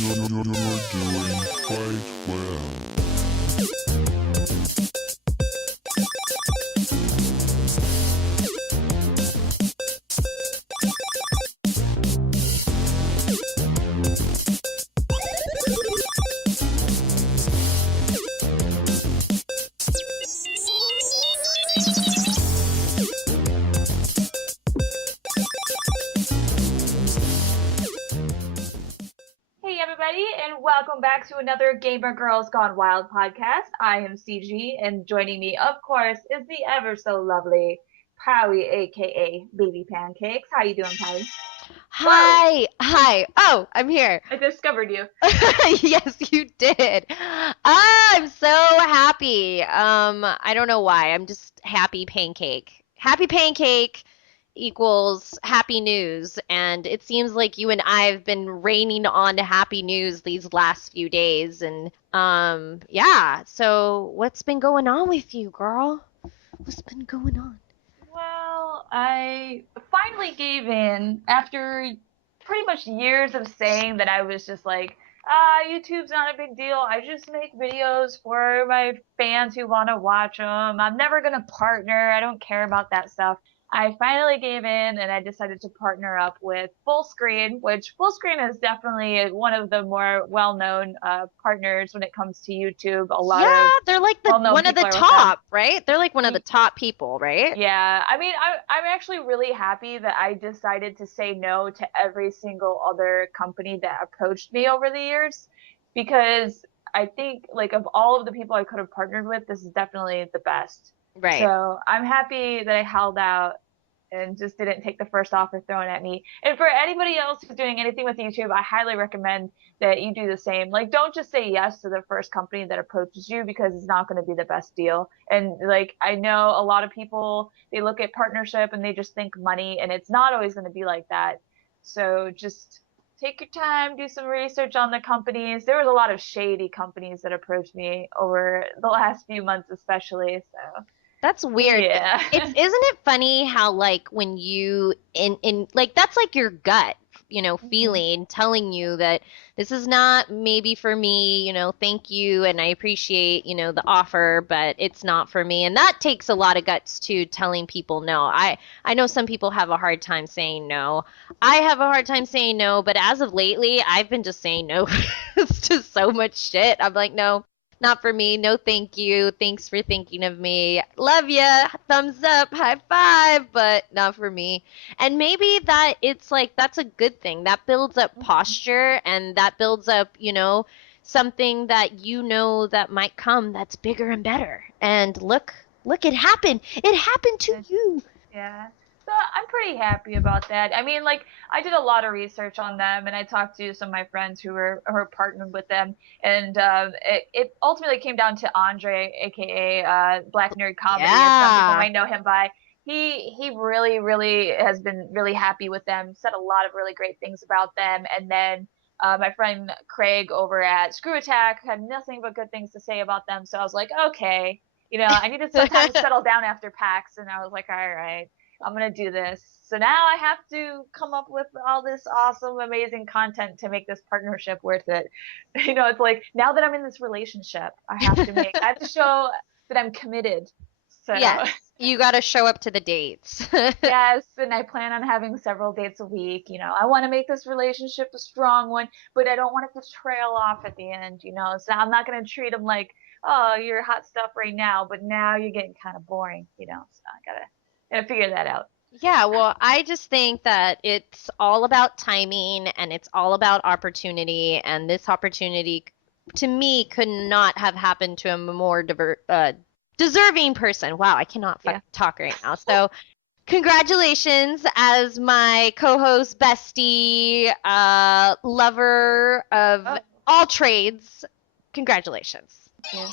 You're doing quite well. Hey everybody, and welcome back to another Gamer Girls Gone Wild podcast. I am Ciji, and joining me, of course, is the ever so lovely Powie, aka Baby Pancakes. How you doing, Powie? Hi. Oh, I'm here. I discovered you. Yes, you did. I'm so happy. I don't know why. I'm just happy pancake. Happy pancake equals happy news, and it seems like you and I have been raining on happy news these last few days, and yeah. So what's been going on with you, girl? What's been going on? Well, I finally gave in after pretty much years of saying that I was just like, YouTube's not a big deal. I just make videos for my fans who want to watch them. I'm never going to partner. I don't care about that stuff. I finally gave in and I decided to partner up with Fullscreen, which Fullscreen is definitely one of the more well-known partners when it comes to YouTube. A lot Yeah, of they're like well-known one of the people are with them. top, right? They're like one of the top people, right? Yeah, I mean, I'm actually really happy that I decided to say no to every single other company that approached me over the years, because I think like of all of the people I could have partnered with, this is definitely the best. Right. So I'm happy that I held out and just didn't take the first offer thrown at me. And for anybody else who's doing anything with YouTube, I highly recommend that you do the same. Like, don't just say yes to the first company that approaches you, because it's not going to be the best deal. And like, I know a lot of people, they look at partnership and they just think money, and it's not always going to be like that. So just take your time, do some research on the companies. There was a lot of shady companies that approached me over the last few months, especially. So That's weird. yeah. It's isn't it funny how like when you in like that's like your gut, feeling telling you that this is not maybe for me, thank you and I appreciate, the offer, but it's not for me. And that takes a lot of guts too, telling people no. I know some people have a hard time saying no. I have a hard time saying no, but as of lately, I've been just saying no to so much shit. I'm like, no, not for me. No, thank you. Thanks for thinking of me. Love ya. Thumbs up. High five. But not for me. And maybe that it's like that's a good thing. That builds up posture and that builds up, something that that might come that's bigger and better. And look, it happened. It happened to you. Yeah. So I'm pretty happy about that. I mean, like, I did a lot of research on them, and I talked to some of my friends who are partnered with them, and it ultimately came down to Andre, aka Black Nerd Comedy, as some people Yeah. might know him by. He really really has been really happy with them. Said a lot of really great things about them, and then. My friend Craig over at Screw Attack had nothing but good things to say about them. So I was like, okay, I needed some time to settle down after PAX, and I was like, all right, I'm gonna do this. So now I have to come up with all this awesome, amazing content to make this partnership worth it. It's like now that I'm in this relationship, I have to show that I'm committed. So Yes. You got to show up to the dates. yes, and I plan on having several dates a week. I want to make this relationship a strong one, but I don't want it to trail off at the end. So I'm not gonna treat them like, oh, you're hot stuff right now, but now you're getting kind of boring. So I gotta figure that out. Yeah, well, I just think that it's all about timing and it's all about opportunity. And this opportunity, to me, could not have happened to a more deserving person. Wow, I cannot Yeah. talk right now. So, congratulations as my co-host, bestie, lover of Oh, all trades. Congratulations. yeah.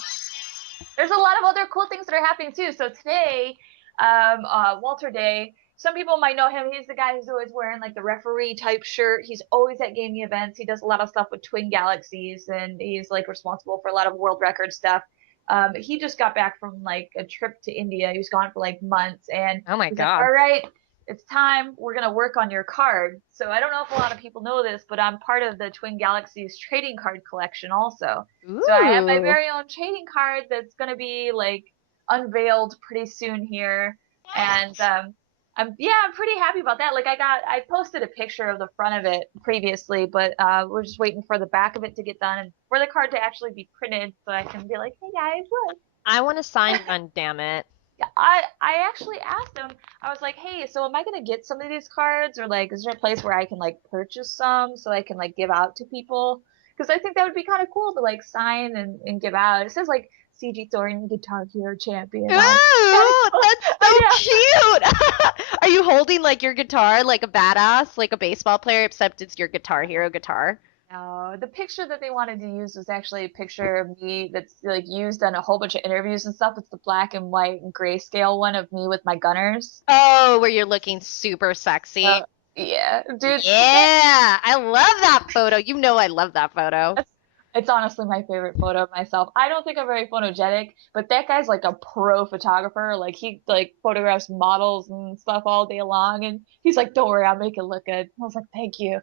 There's a lot of other cool things that are happening too. So today, Walter Day. Some people might know him. He's the guy who's always wearing like the referee type shirt. He's always at gaming events. He does a lot of stuff with Twin Galaxies, and he's like responsible for a lot of world record stuff. He just got back from like a trip to India. He was gone for like months, and Oh my he's like, God. "All right, it's time. We're going to work on your card. So I don't know if a lot of people know this, but I'm part of the Twin Galaxies trading card collection also. So I have my Ooh. very own trading card that's going to be like unveiled pretty soon here. And I'm pretty happy about that. Like I posted a picture of the front of it previously, but we're just waiting for the back of it to get done and for the card to actually be printed so I can be like, hey guys, look. I want a signed one, damn it. I actually asked him. I was like, hey, so am I gonna get some of these cards, or like, is there a place where I can like purchase some so I can like give out to people? Because I think that would be kind of cool to like sign and give out. It says like CG Thornton Guitar Hero Champion Ooh, on it. that's so cute. Are you holding like your guitar like a badass, like a baseball player, except it's your Guitar Hero guitar? No, the picture that they wanted to use was actually a picture of me that's like used on a whole bunch of interviews and stuff. It's the black and white and grayscale one of me with my gunners. Oh, where you're looking super sexy. Yeah, dude. Yeah, I love that photo. You know I love that photo. It's honestly my favorite photo of myself. I don't think I'm very photogenic, but that guy's like a pro photographer. Like he like photographs models and stuff all day long, and he's like, "Don't worry, I'll make it look good." I was like, "Thank you."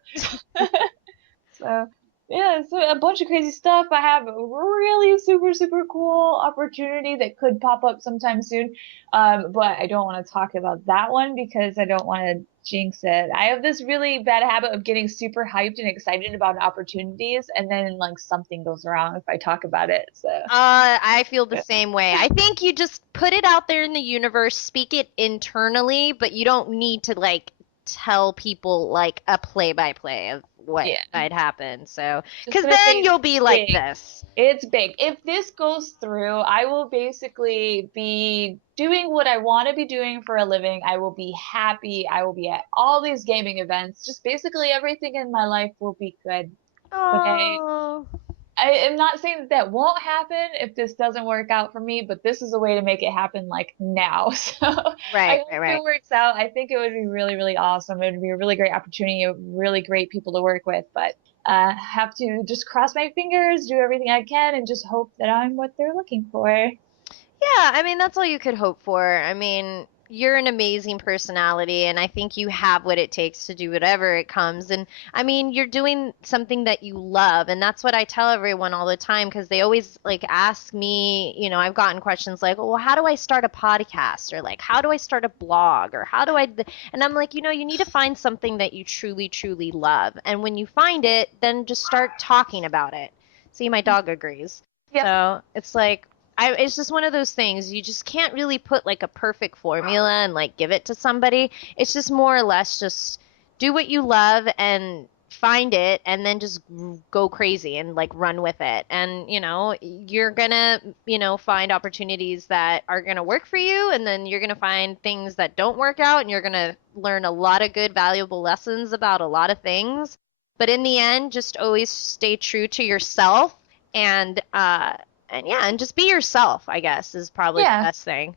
So yeah, it's a bunch of crazy stuff. I have a really super cool opportunity that could pop up sometime soon. But I don't want to talk about that one because I don't want to jinx it. I have this really bad habit of getting super hyped and excited about opportunities, and then like something goes wrong if I talk about it. So I feel the same way. I think you just put it out there in the universe, speak it internally, but you don't need to like tell people like a play by play of what might happen. So, because then you'll be like this. It's big. If this goes through, I will basically be doing what I want to be doing for a living. I will be happy. I will be at all these gaming events. Just basically everything in my life will be good. Oh. I am not saying that that won't happen if this doesn't work out for me, but this is a way to make it happen like now. So I hope it works out. I think it would be really awesome. It would be a really great opportunity, really great people to work with, but have to just cross my fingers, do everything I can, and just hope that I'm what they're looking for. Yeah, I mean, that's all you could hope for. I mean, you're an amazing personality, and I think you have what it takes to do whatever it comes. And I mean, you're doing something that you love, and that's what I tell everyone all the time because they always like ask me, you know, I've gotten questions like, well, how do I start a podcast? Or like, how do I start a blog? Or how do I, and I'm like, you know, you need to find something that you truly love. And when you find it, then just start talking about it. See, my dog agrees. Yep. So it's like, it's just one of those things. You just can't really put like a perfect formula and like give it to somebody. It's just more or less just do what you love and find it and then just go crazy and like run with it. And, you know, you're gonna, you know, find opportunities that are gonna work for you, and then you're gonna find things that don't work out, and you're gonna learn a lot of good, valuable lessons about a lot of things. But in the end, just always stay true to yourself and just be yourself, I guess, is probably the best thing.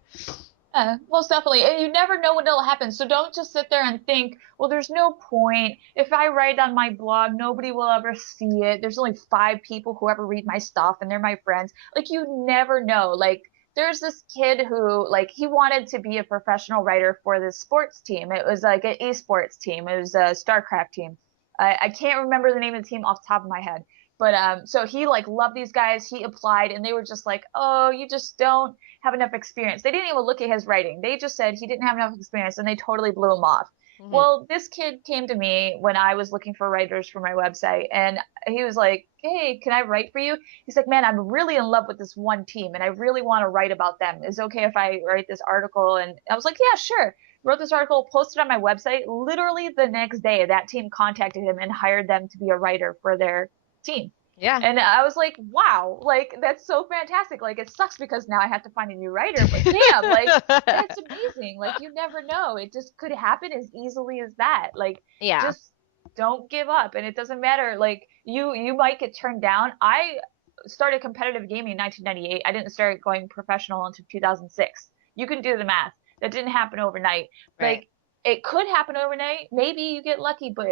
Yeah, most definitely. And you never know when it'll happen. So don't just sit there and think, well, there's no point. If I write on my blog, nobody will ever see it. There's only 5 people who ever read my stuff, and they're my friends. Like, you never know. Like, there's this kid who, like, he wanted to be a professional writer for this sports team. It was like an esports team. It was a StarCraft team. I can't remember the name of the team off the top of my head. But so he like loved these guys. He applied, and they were just like, "Oh, you just don't have enough experience." They didn't even look at his writing. They just said he didn't have enough experience, and they totally blew him off. Mm-hmm. Well, this kid came to me when I was looking for writers for my website, and he was like, "Hey, can I write for you?" He's like, "Man, I'm really in love with this one team, and I really want to write about them. Is it okay if I write this article?" And I was like, "Yeah, sure." Wrote this article, posted on my website. Literally the next day, that team contacted him and hired them to be a writer for their team. Yeah. And I was like, wow, like, that's so fantastic. Like, it sucks because now I have to find a new writer, but damn, like, that's amazing. Like, you never know. It just could happen as easily as that. Like, just don't give up. And it doesn't matter. Like, you might get turned down. I started competitive gaming in 1998. I didn't start going professional until 2006. You can do the math. That didn't happen overnight. Right. Like, it could happen overnight. Maybe you get lucky, but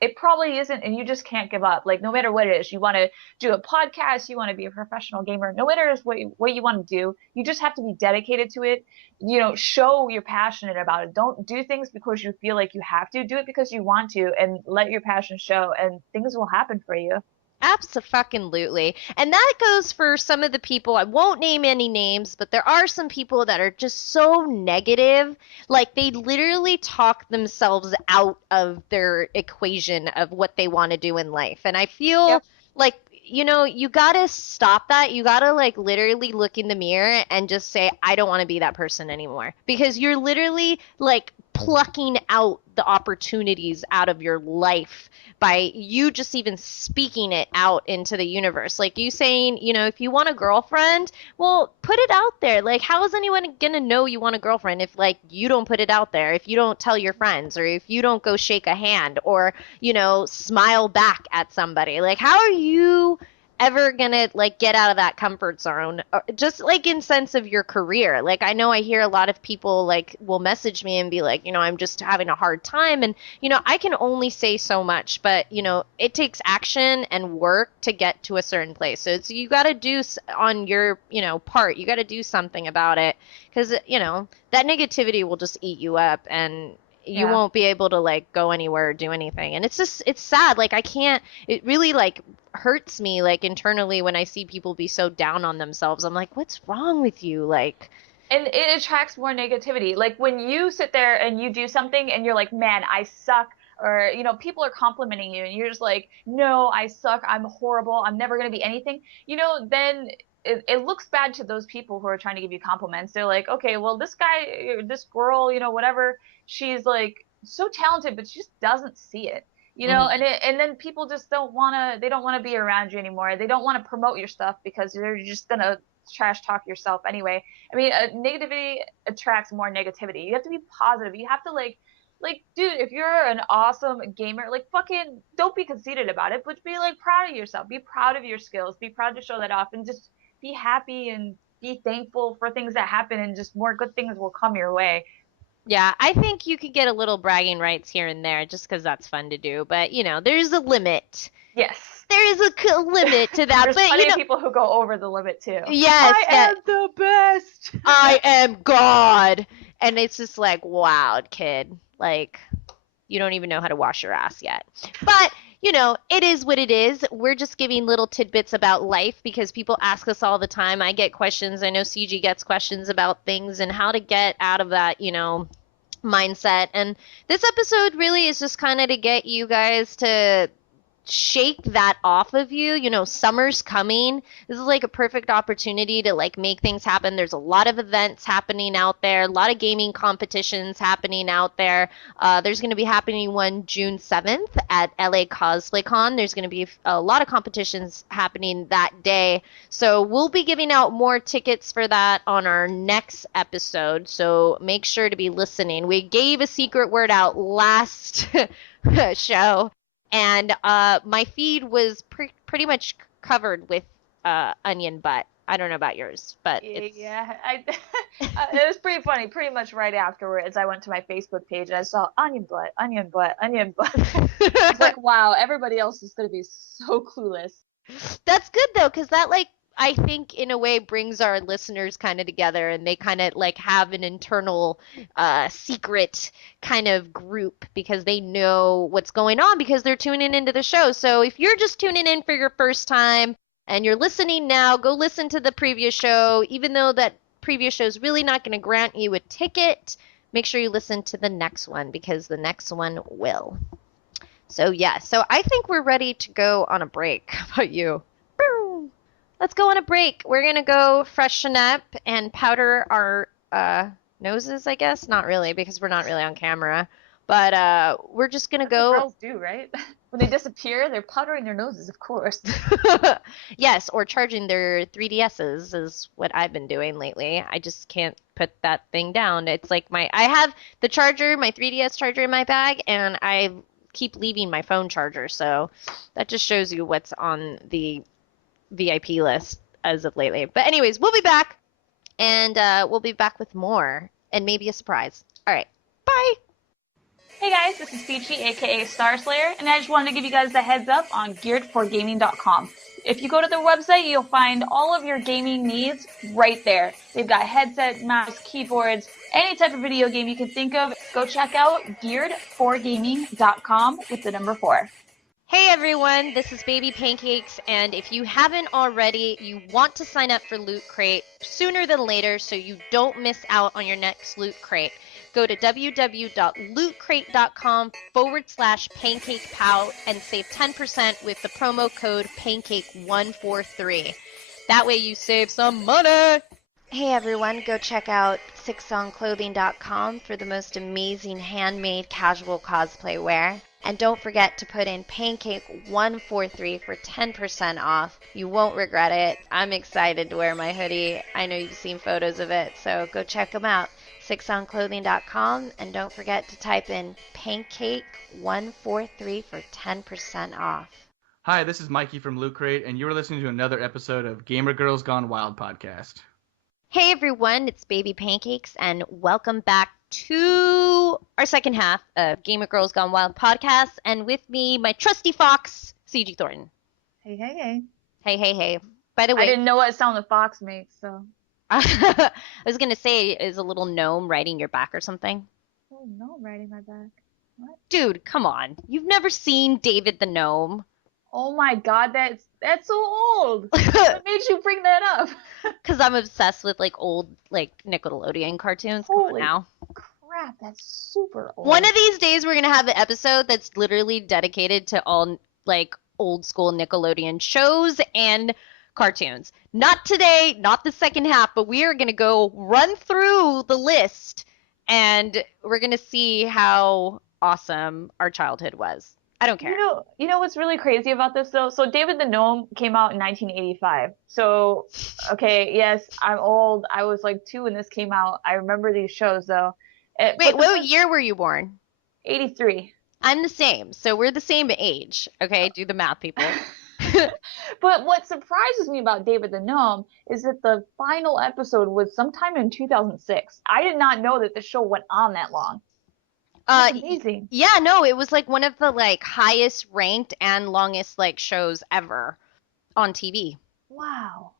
it probably isn't, and you just can't give up. Like, no matter what it is, you want to do a podcast, you want to be a professional gamer, no matter what you want to do, you just have to be dedicated to it. You know, show you're passionate about it. Don't do things because you feel like you have to. Do it because you want to, and let your passion show, and things will happen for you. Abso-fucking-lutely. And that goes for some of the people, I won't name any names, but there are some people that are just so negative. Like they literally talk themselves out of their equation of what they want to do in life. And I feel Yep. like, you know, you gotta stop that. You gotta like literally look in the mirror and just say, I don't want to be that person anymore. Because you're literally like plucking out the opportunities out of your life by you just even speaking it out into the universe. Like you saying, you know, if you want a girlfriend, well, put it out there. Like, how is anyone gonna know you want a girlfriend if, like, you don't put it out there, if you don't tell your friends, or if you don't go shake a hand, or, you know, smile back at somebody? Like, how are you ever gonna like get out of that comfort zone, just like in sense of your career? Like I know I hear a lot of people like will message me and be like, you know, I'm just having a hard time, and you know, I can only say so much, but you know, it takes action and work to get to a certain place. So it's, you got to do on your, you know, part, you got to do something about it, because you know that negativity will just eat you up, and you Yeah. won't be able to like go anywhere or do anything. And it's just, it's sad. Like I can't, it really like hurts me like internally when I see people be so down on themselves. I'm like, what's wrong with you? Like, And it attracts more negativity. Like when you sit there and you do something and you're like, man, I suck. Or, you know, people are complimenting you and you're just like, no, I suck. I'm horrible. I'm never going to be anything. You know, then it looks bad to those people who are trying to give you compliments. They're like, okay, well, this guy, this girl, you know, whatever, she's like so talented, but she just doesn't see it. You know, mhm. and then people just they don't want to be around you anymore. They don't want to promote your stuff because they're just gonna trash talk yourself anyway. I mean, negativity attracts more negativity. You have to be positive. You have to dude, if you're an awesome gamer, like fucking don't be conceited about it, but be like proud of yourself. Be proud of your skills. Be proud to show that off, and just be happy and be thankful for things that happen, and just more good things will come your way. Yeah, I think you could get a little bragging rights here and there just because that's fun to do. But, you know, there's a limit. Yes. There is a limit to that. There's But, you plenty of know, people who go over the limit too. yes, I yeah, am the best. I am God. And it's just like, wow, kid. Like, you don't even know how to wash your ass yet. But, you know, it is what it is. We're just giving little tidbits about life because people ask us all the time. I get questions. I know CG gets questions about things and how to get out of that, you know, mindset. And this episode really is just kind of to get you guys to shake that off of you. You know, summer's coming. This is like a perfect opportunity to like make things happen. There's a lot of events happening out there, a lot of gaming competitions happening out there. There's going to be happening one June 7th at LA Cosplay Con. There's going to be a lot of competitions happening that day. So we'll be giving out more tickets for that on our next episode. So make sure to be listening. We gave a secret word out last show, and my feed was pretty much covered with onion butt. I don't know about yours, but it's Yeah, it was pretty funny. Pretty much right afterwards, I went to my Facebook page and I saw onion butt, onion butt, onion butt. It's like, wow, everybody else is gonna be so clueless. That's good though, because that like I think in a way brings our listeners kind of together, and they kind of like have an internal secret kind of group because they know what's going on because they're tuning into the show. So if you're just tuning in for your first time and you're listening now, go listen to the previous show. Even though that previous show is really not going to grant you a ticket, make sure you listen to the next one because the next one will. So yeah, so I think we're ready to go on a break. How about you? Let's go on a break. We're gonna go freshen up and powder our noses, I guess. Not really, because we're not really on camera. But we're just gonna That's what go. girls do, right? When they disappear, they're powdering their noses, of course. Yes, or charging their 3DSs is what I've been doing lately. I just can't put that thing down. It's like I have the charger, my 3DS charger in my bag, and I keep leaving my phone charger. So that just shows you what's on the VIP list as of lately. But anyways, we'll be back, and we'll be back with more and maybe a surprise. All right, bye. Hey guys, this is Ciji, aka Star Slayer, and I just wanted to give you guys the heads up on gearedforgaming.com. If you go to their website, you'll find all of your gaming needs right there. They've got headset, mouse, keyboards, any type of video game you can think of. Go check out gearedforgaming.com with the number 4. Hey everyone, this is Baby Pancakes, and if you haven't already, you want to sign up for Loot Crate sooner than later so you don't miss out on your next Loot Crate. Go to www.lootcrate.com/PancakePout and save 10% with the promo code Pancake143. That way you save some money! Hey everyone, go check out sixsongclothing.com for the most amazing handmade casual cosplay wear. And don't forget to put in Pancake143 for 10% off. You won't regret it. I'm excited to wear my hoodie. I know you've seen photos of it, so go check them out. sixsongclothing.com, and don't forget to type in Pancake143 for 10% off. Hi, this is Mikey from Loot Crate, and you are listening to another episode of Gamer Girls Gone Wild podcast. Hey everyone, it's Baby Pancakes, and welcome back to our second half of Gamer Girls Gone Wild podcast, and with me, my trusty fox, Ciji Thornton. Hey, hey, hey. Hey, hey, hey. By the way, I didn't know what sound the fox makes, so. I was going to say, is a little gnome riding your back or something? Oh, no, I'm riding my back. What? Dude, come on. You've never seen David the Gnome? Oh my god, that's so old. What made you bring that up? Because I'm obsessed with, like, old, like, Nickelodeon cartoons. Come on Holy now. crap, that's super old. One of these days, we're going to have an episode that's literally dedicated to all, like, old school Nickelodeon shows and cartoons. Not today, not the second half, but we are going to go run through the list, and we're going to see how awesome our childhood was. I don't care. You know what's really crazy about this though? So David the Gnome came out in 1985. So, okay, yes, I'm old. I was like 2 when this came out. I remember these shows though. Wait, what year were you born? 83. I'm the same, so we're the same age. Okay, do the math, people. But what surprises me about David the Gnome is that the final episode was sometime in 2006. I did not know that the show went on that long. That's amazing. Yeah, no, it was like one of the like highest ranked and longest like shows ever on TV. Wow.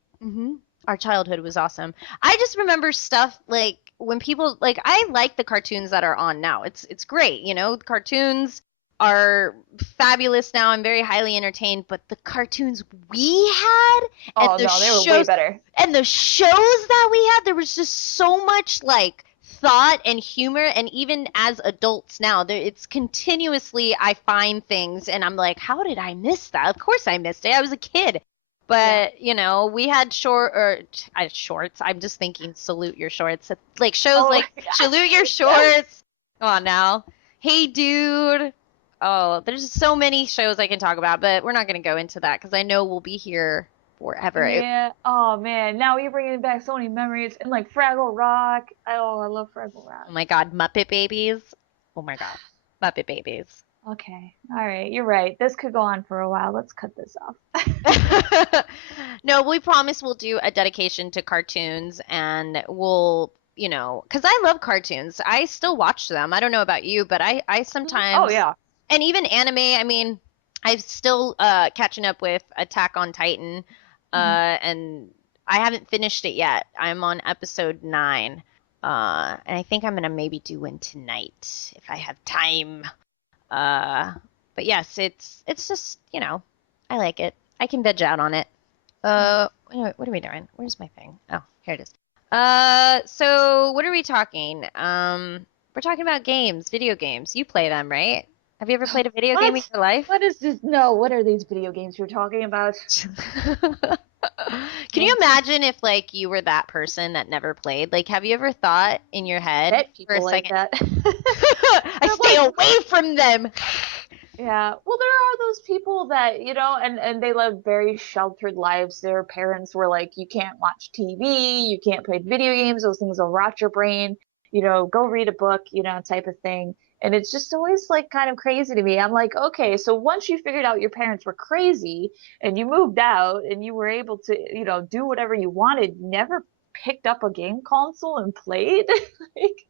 Our childhood was awesome. I just remember stuff like when people like I like the cartoons that are on now. It's great, you know. The cartoons are fabulous now. I'm very highly entertained, but the cartoons we had and they were way better. And the shows that we had, there was just so much like thought and humor, and even as adults now, it's continuously I find things and I'm like, how did I miss that? Of course I missed it. I was a kid. But, you know, we had shorts. I'm just thinking salute your shorts. Like shows like salute your shorts. Come on now. Hey dude. Oh, there's just so many shows I can talk about, but we're not going to go into that because I know we'll be here forever. Yeah. Oh man, now you're bringing back so many memories and like Fraggle Rock. Oh, I love Fraggle Rock. Oh my God, Muppet Babies. Oh my God, Muppet Babies. Okay, all right, you're right. This could go on for a while. Let's cut this off. No, we promise we'll do a dedication to cartoons, and we'll, you know, because I love cartoons. I still watch them. I don't know about you, but I sometimes. Oh yeah. And even anime. I mean, I'm still catching up with Attack on Titan. And I haven't finished it yet. I'm on episode 9. And I think I'm going to maybe do one tonight if I have time. But yes, it's just, you know, I like it. I can veg out on it. Anyway, what are we doing? Where's my thing? Oh, here it is. So what are we talking? We're talking about games, video games. You play them, right? Have you ever played a video game in your life? What is this? No, what are these video games you're talking about? Can you imagine if, like, you were that person that never played? Like, have you ever thought in your head for a second? Like that. I stay away from them. Yeah. Well, there are those people that, you know, and they live very sheltered lives. Their parents were like, you can't watch TV, you can't play video games, those things will rot your brain, you know, go read a book, you know, type of thing. And it's just always like kind of crazy to me. I'm like, okay, so once you figured out your parents were crazy and you moved out and you were able to, you know, do whatever you wanted, you never picked up a game console and played. Like,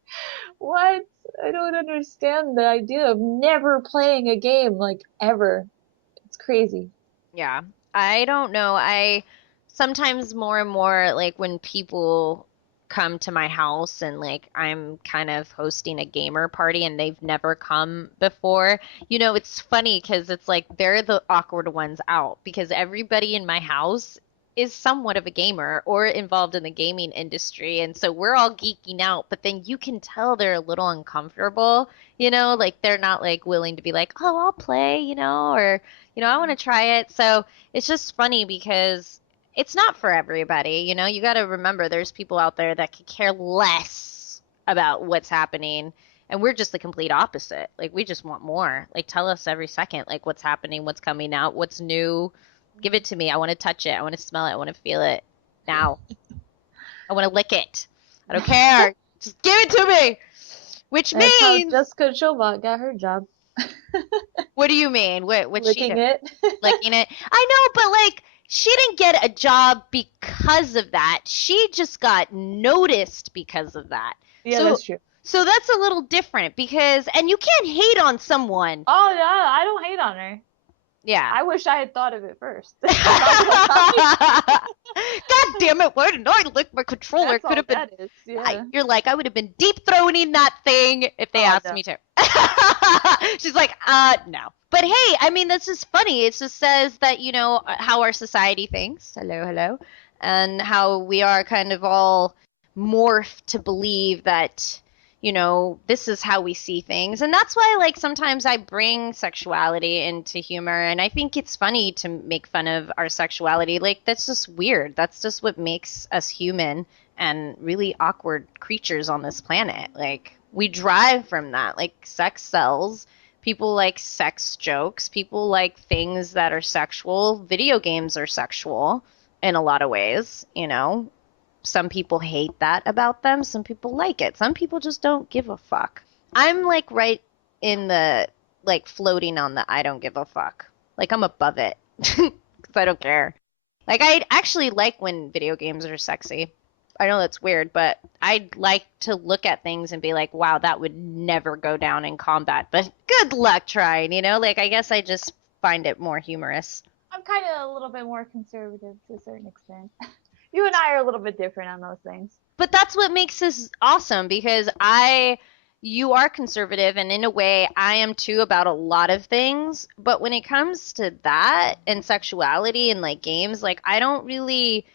what? I don't understand the idea of never playing a game, like, ever. It's crazy. Yeah. I don't know. I sometimes more and more like when people come to my house and like I'm kind of hosting a gamer party and they've never come before. It's funny because it's like they're the awkward ones out because everybody in my house is somewhat of a gamer or involved in the gaming industry. And so we're all geeking out, but then you can tell they're a little uncomfortable, like they're not like willing to be like, oh, I'll play, or, I want to try it. So it's just funny because it's not for everybody, you got to remember there's people out there that could care less about what's happening. And we're just the complete opposite. Like, we just want more. Like, tell us every second, like, what's happening, what's coming out, what's new. Give it to me. I want to touch it. I want to smell it. I want to feel it now. I want to lick it. I don't care. Just give it to me. Which That's how means Jessica Chobot got her job. what do you mean? What she Licking did? it. Licking it. I know, but like she didn't get a job because of that. She just got noticed because of that. Yeah, So- that's true. So that's a little different because, and you can't hate on someone. Oh, no, I don't hate on her. Yeah. I wish I had thought of it first. God damn it! Why didn't I lick my controller? That's Could all have been. that is. Yeah. You're like, I would have been deep throating that thing if they Oh, asked no. me to. She's like, no. But hey, I mean, that's just funny. It just says that, how our society thinks. Hello. And how we are kind of all morphed to believe that, this is how we see things. And that's why, like, sometimes I bring sexuality into humor. And I think it's funny to make fun of our sexuality. Like, that's just weird. That's just what makes us human and really awkward creatures on this planet. Like, we drive from that. Like, sex sells. People like sex jokes. People like things that are sexual. Video games are sexual in a lot of ways, Some people hate that about them. Some people like it. Some people just don't give a fuck. I'm like right in the, like, floating on the I don't give a fuck. Like, I'm above it. Because I don't care. Like, I actually like when video games are sexy. I know that's weird, but I'd like to look at things and be like, wow, that would never go down in combat. But good luck trying, Like, I guess I just find it more humorous. I'm kind of a little bit more conservative to a certain extent. You and I are a little bit different on those things. But that's what makes this awesome because you are conservative and in a way I am too about a lot of things. But when it comes to that and sexuality and like games, like I'm already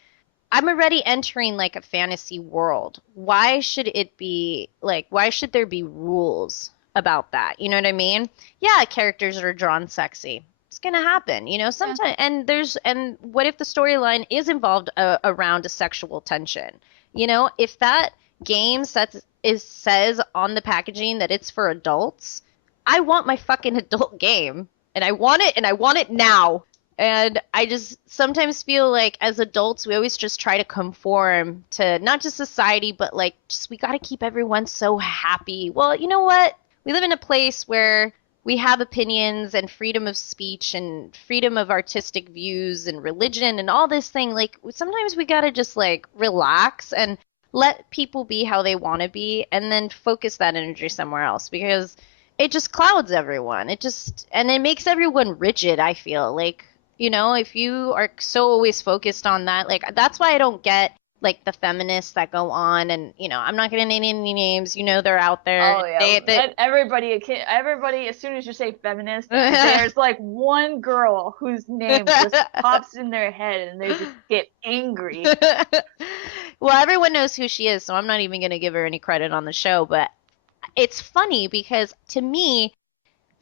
entering like a fantasy world. Why should there be rules about that? You know what I mean? Yeah, characters are drawn sexy. It's gonna happen, sometimes. Yeah. And what if the storyline is involved around a sexual tension? If that game says on the packaging that it's for adults, I want my fucking adult game, and I want it now. And I just sometimes feel like as adults, we always just try to conform to not just society, but like we got to keep everyone so happy. Well, you know what? We live in a place where we have opinions and freedom of speech and freedom of artistic views and religion and all this thing. Like, sometimes we gotta just like relax and let people be how they want to be and then focus that energy somewhere else because it just clouds everyone. And it makes everyone rigid, I feel. Like, if you are so always focused on that, like, that's why I don't get like the feminists that go on and, I'm not going to name any names, they're out there. Oh, yeah. Everybody, as soon as you say feminist, there's like one girl whose name just pops in their head and they just get angry. Well, everyone knows who she is, so I'm not even going to give her any credit on the show, but it's funny because to me,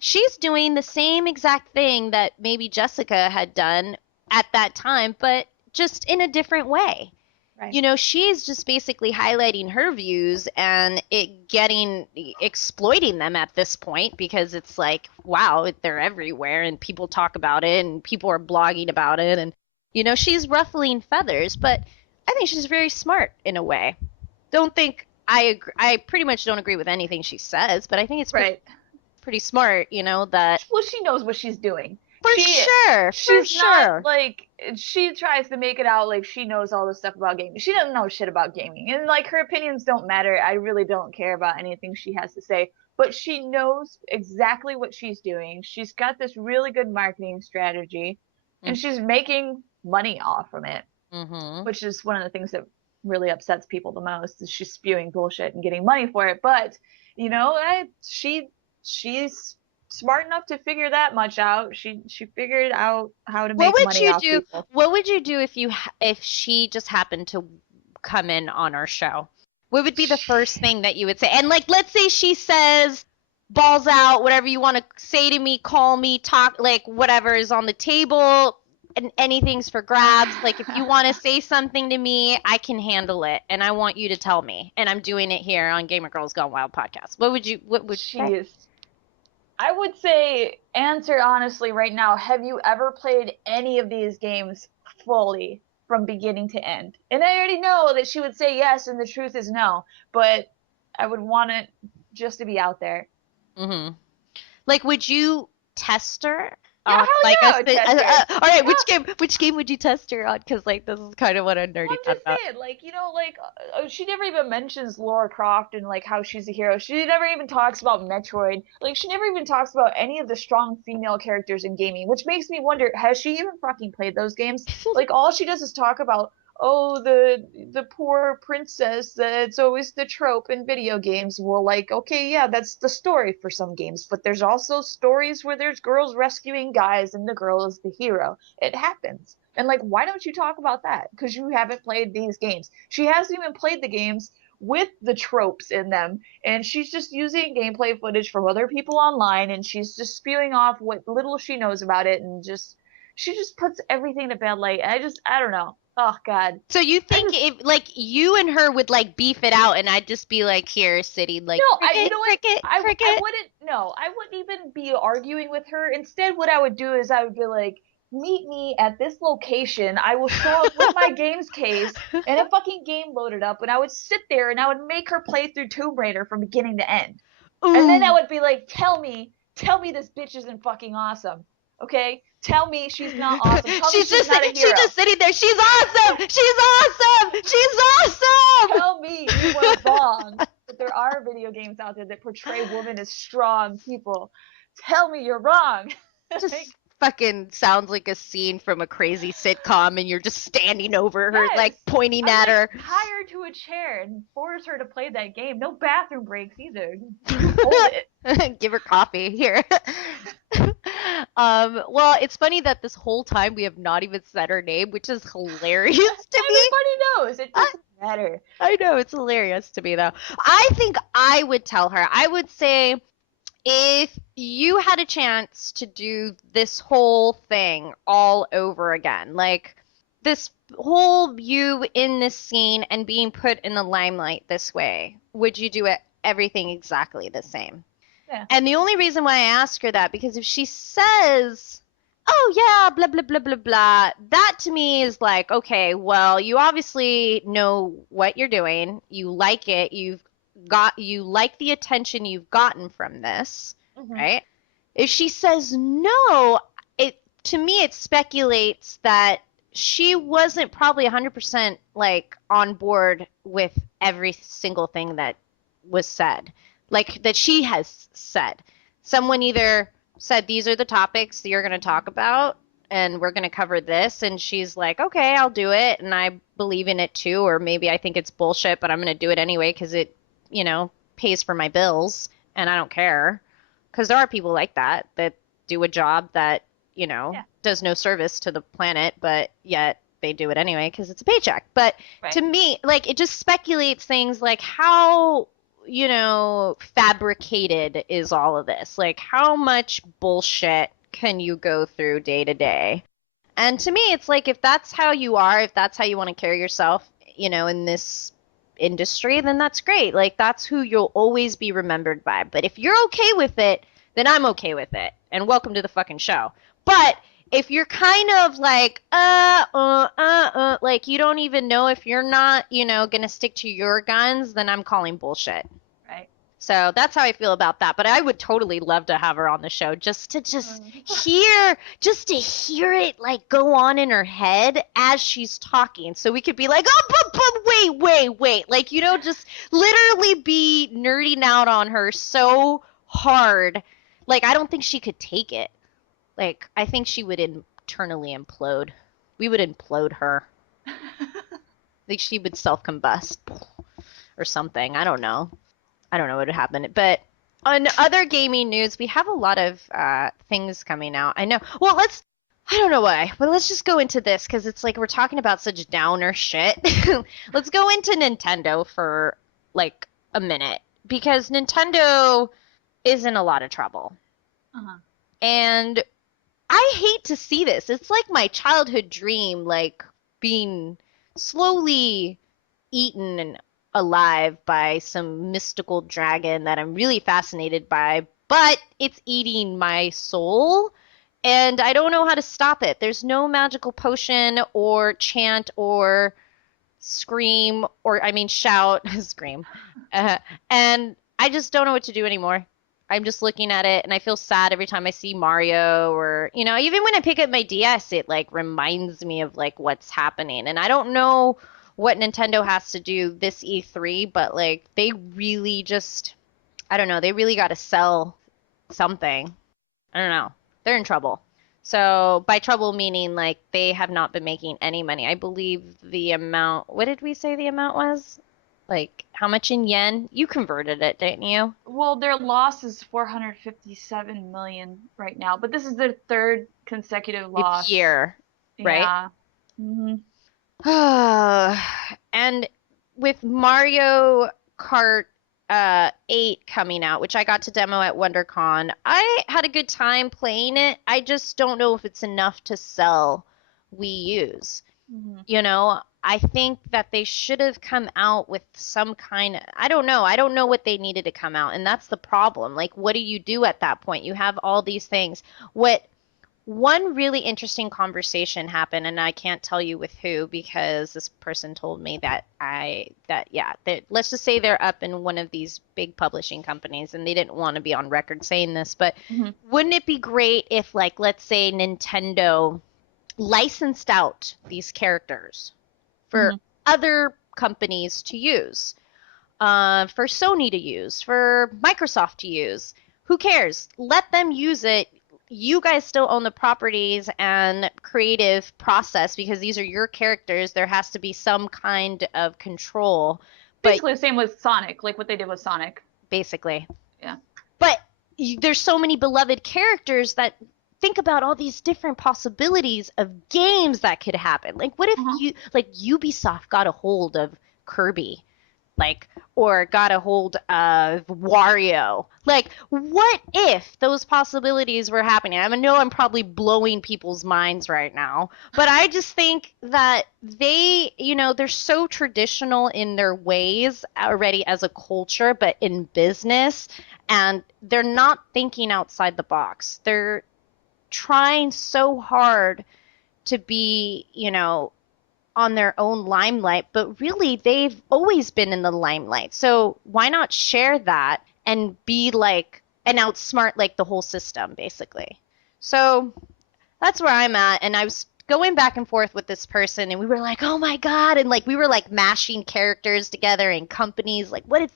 she's doing the same exact thing that maybe Jessica had done at that time, but just in a different way. Right. She's just basically highlighting her views and exploiting them at this point because it's like, wow, they're everywhere and people talk about it and people are blogging about it. And, she's ruffling feathers, but I think she's very smart in a way. Don't think I agree. I pretty much don't agree with anything she says, but I think it's pretty smart, that. Well, she knows what she's doing. She's not like, she tries to make it out like she knows all this stuff about gaming. She doesn't know shit about gaming, and like her opinions don't matter. I really don't care about anything she has to say, but she knows exactly what she's doing. She's got this really good marketing strategy, and she's making money off from it, which is one of the things that really upsets people the most, is she's spewing bullshit and getting money for it. But you know, she's smart enough to figure that much out. She figured out how to make money off people. What would you do if she just happened to come in on our show? What would be the first thing that you would say? And like, let's say she says, balls out, whatever you want to say to me, call me, talk, like whatever is on the table, and anything's for grabs. Like if you want to say something to me, I can handle it, and I want you to tell me. And I'm doing it here on Gamer Girls Gone Wild podcast. What would you say? I would say, answer honestly right now, have you ever played any of these games fully from beginning to end? And I already know that she would say yes, and the truth is no, but I would want it just to be out there. Like, would you test her? Yeah, hell yeah, all right, which game would you test her on? Because like this is kind of what I'm nerdy about. Like, you know, like she never even mentions Lara Croft and like how she's a hero. She never even talks about Metroid. Like, she never even talks about any of the strong female characters in gaming, which makes me wonder, has she even fucking played those games? Like, all she does is talk about, oh, the poor princess, that's always the trope in video games. Well, like, okay, yeah, that's the story for some games, but there's also stories where there's girls rescuing guys and the girl is the hero. It happens. And like, why don't you talk about that? Because you haven't played these games. She hasn't even played the games with the tropes in them, and she's just using gameplay footage from other people online, and she's just spewing off what little she knows about it, and she just puts everything to bad light. I don't know. Oh, God. So you think if, like, you and her would, like, beef it out, and I'd just be like, here, City, like, no, cricket, you know what? cricket. I wouldn't even be arguing with her. Instead, what I would do is I would be like, meet me at this location. I will show up with my games case and a fucking game loaded up, and I would sit there and I would make her play through Tomb Raider from beginning to end. Ooh. And then I would be like, tell me this bitch isn't fucking awesome. Okay? Tell me she's not awesome. Tell me she's not a hero. She's just sitting there. She's awesome. She's awesome. She's awesome. Tell me you were wrong. But there are video games out there that portray women as strong people. Tell me you're wrong. Just fucking sounds like a scene from a crazy sitcom, and you're just standing over her, like pointing at her. Tie her to a chair and force her to play that game. No bathroom breaks either. Hold it. Give her coffee here. Well, it's funny that this whole time we have not even said her name, which is hilarious to me. Everybody knows. It doesn't matter. I know, it's hilarious to me, though. I think I would tell her. I would say, if you had a chance to do this whole thing all over again, like this whole you in this scene and being put in the limelight this way, would you do everything exactly the same? Yeah. And the only reason why I ask her that, because if she says, oh yeah, blah, blah, blah, blah, blah, that to me is like, okay, well, you obviously know what you're doing. You like it. You like the attention you've gotten from this, right? If she says no, to me it speculates that she wasn't probably 100% like on board with every single thing that was said, like that she has said. Someone either said, these are the topics that you're going to talk about and we're going to cover this, and she's like, okay, I'll do it, and I believe in it too, or maybe I think it's bullshit, but I'm going to do it anyway because it, you know, pays for my bills and I don't care. Because there are people like that do a job that, you know, does no service to the planet, but yet they do it anyway because it's a paycheck. But to me, like, it just speculates things like how, you know, fabricated is all of this? Like, how much bullshit can you go through day to day? And to me, it's like, if that's how you are, if that's how you want to carry yourself, you know, in this industry, then that's great. Like, that's who you'll always be remembered by. But if you're okay with it, then I'm okay with it. And welcome to the fucking show. But if you're kind of like, like you don't even know, if you're not, you know, gonna stick to your guns, then I'm calling bullshit. Right. So that's how I feel about that. But I would totally love to have her on the show just to hear it like go on in her head as she's talking. So we could be like, oh, but wait. Like, just literally be nerding out on her so hard. Like, I don't think she could take it. Like, I think she would internally implode. We would implode her. Like, she would self-combust or something. I don't know what would happen. But on other gaming news, we have a lot of things coming out. I know. Well, I don't know why, but let's just go into this because it's like we're talking about such downer shit. Let's go into Nintendo for like a minute because Nintendo is in a lot of trouble. Uh-huh. And I hate to see this. It's like my childhood dream, like being slowly eaten and alive by some mystical dragon that I'm really fascinated by, but it's eating my soul, and I don't know how to stop it. There's no magical potion or chant or scream or, shout, scream. And I just don't know what to do anymore. I'm just looking at it and I feel sad every time I see Mario or, even when I pick up my DS, it like reminds me of like what's happening. And I don't know what Nintendo has to do this E3, but like they really just, I don't know, they really got to sell something. I don't know. They're in trouble. So by trouble meaning like they have not been making any money. I believe the amount, what did we say the amount was? Like how much in yen? You converted it, didn't you? Well, their loss is 457 million right now, but this is their third consecutive loss. Year, right? Yeah. Mm-hmm. And with Mario Kart 8 coming out, which I got to demo at WonderCon, I had a good time playing it. I just don't know if it's enough to sell Wii U's. Mm-hmm. I think that they should have come out with some kind of, I don't know what they needed to come out, and that's the problem. Like, what do you do at that point? You have all these things. One really interesting conversation happened, and I can't tell you with who because this person told me that let's just say they're up in one of these big publishing companies, and they didn't want to be on record saying this, but wouldn't it be great if, like, let's say Nintendo licensed out these characters for other companies to use, for Sony to use, for Microsoft to use? Who cares? Let them use it. You guys still own the properties and creative process because these are your characters. There has to be some kind of control. Basically the same with Sonic, like what they did with Sonic. Basically. Yeah. But there's so many beloved characters that think about all these different possibilities of games that could happen. Like what if Ubisoft got a hold of Kirby? Or got a hold of Wario. Like, what if those possibilities were happening? I know I'm probably blowing people's minds right now, but I just think that they, they're so traditional in their ways already as a culture, but in business, and they're not thinking outside the box. They're trying so hard to be, on their own limelight, but really they've always been in the limelight. So why not share that and be like and outsmart like the whole system basically? So that's where I'm at, and I was going back and forth with this person, and we were like, oh my god, and like we were like mashing characters together in companies. Like, what if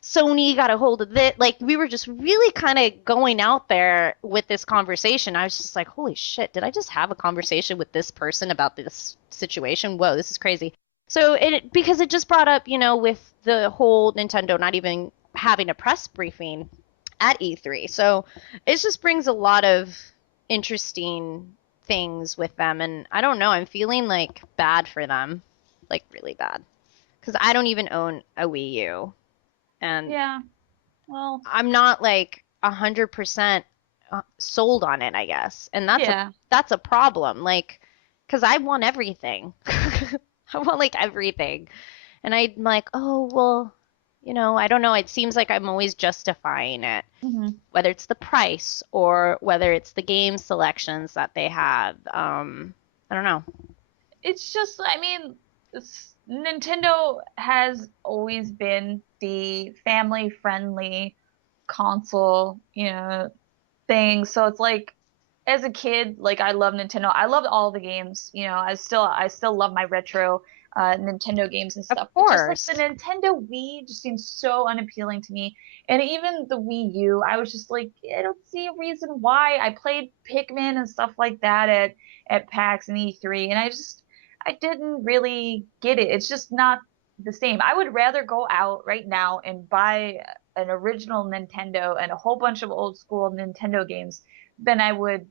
Sony got a hold of this? Like, we were just really kind of going out there with this conversation. I was just like, holy shit, did I just have a conversation with this person about this situation? Whoa, this is crazy. So because it just brought up, with the whole Nintendo not even having a press briefing at E3. So it just brings a lot of interesting things with them. And I don't know, I'm feeling like bad for them, like really bad. Because I don't even own a Wii U. And yeah, well, I'm not like 100% sold on it, I guess. And that's a problem. Like, because I want everything. I want like everything. And I'm like, oh, well, I don't know. It seems like I'm always justifying it, whether it's the price or whether it's the game selections that they have. I don't know. It's just, Nintendo has always been the family-friendly console, thing. So it's like as a kid, like I love Nintendo. I loved all the games. I still love my retro Nintendo games and Of stuff. But just like course. the Nintendo Wii just seems so unappealing to me. And even the Wii U, I was just like, I don't see a reason why. I played Pikmin and stuff like that at PAX and E3, and I didn't really get it. It's just not the same. I would rather go out right now and buy an original Nintendo and a whole bunch of old school Nintendo games than I would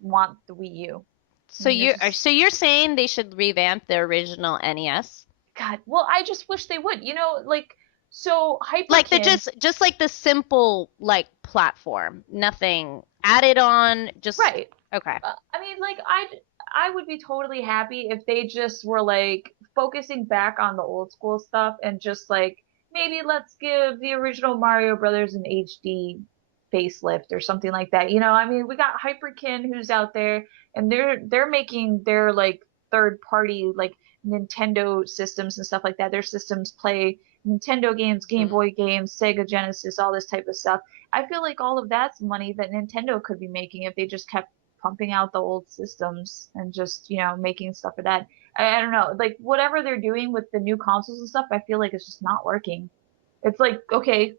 want the Wii U. I So mean, you're so you're saying they should revamp the original NES? God, well, I just wish they would. Like so Like the Hyperkin, just like the simple like platform, nothing added on, just right? okay. I mean, like I would be totally happy if they just were like focusing back on the old school stuff and just like maybe let's give the original Mario Brothers an HD facelift or something like that. I mean, we got Hyperkin who's out there and they're making their like third party like Nintendo systems and stuff like that. Their systems play Nintendo games, Game Mhm. Boy games, Sega Genesis, all this type of stuff. I feel like all of that's money that Nintendo could be making if they just kept pumping out the old systems and just, making stuff for that. I don't know. Like, whatever they're doing with the new consoles and stuff, I feel like it's just not working. It's like, okay,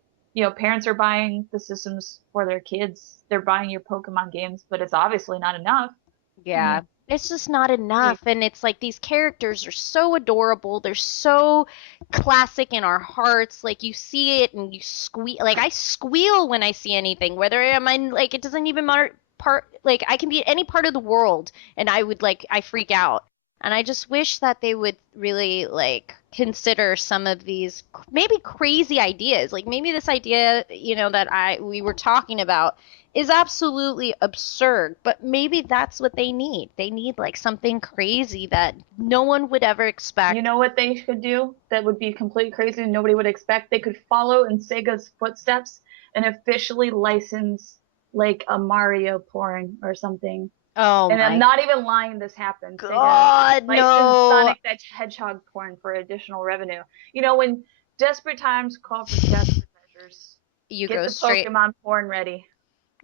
parents are buying the systems for their kids. They're buying your Pokemon games, but it's obviously not enough. I Yeah. mean, It's just not enough. And it's like these characters are so adorable. They're so classic in our hearts. Like you see it and you squeal. Like I squeal when I see anything, whether I'm in like it doesn't even matter part like I can be any part of the world and I freak out. And I just wish that they would really like consider some of these maybe crazy ideas. Like maybe this idea, that we were talking about is absolutely absurd, but maybe that's what they need. They need like something crazy that no one would ever you expect. know what they could do that would be completely crazy and nobody would expect? They could follow in Sega's footsteps and officially license like a Mario porn or something. Oh And I'm my not even lying, this happened. Sega God, licensed no. Sonic the Hedgehog porn for additional revenue. When desperate times call for desperate measures, You get go the straight. Pokemon porn ready.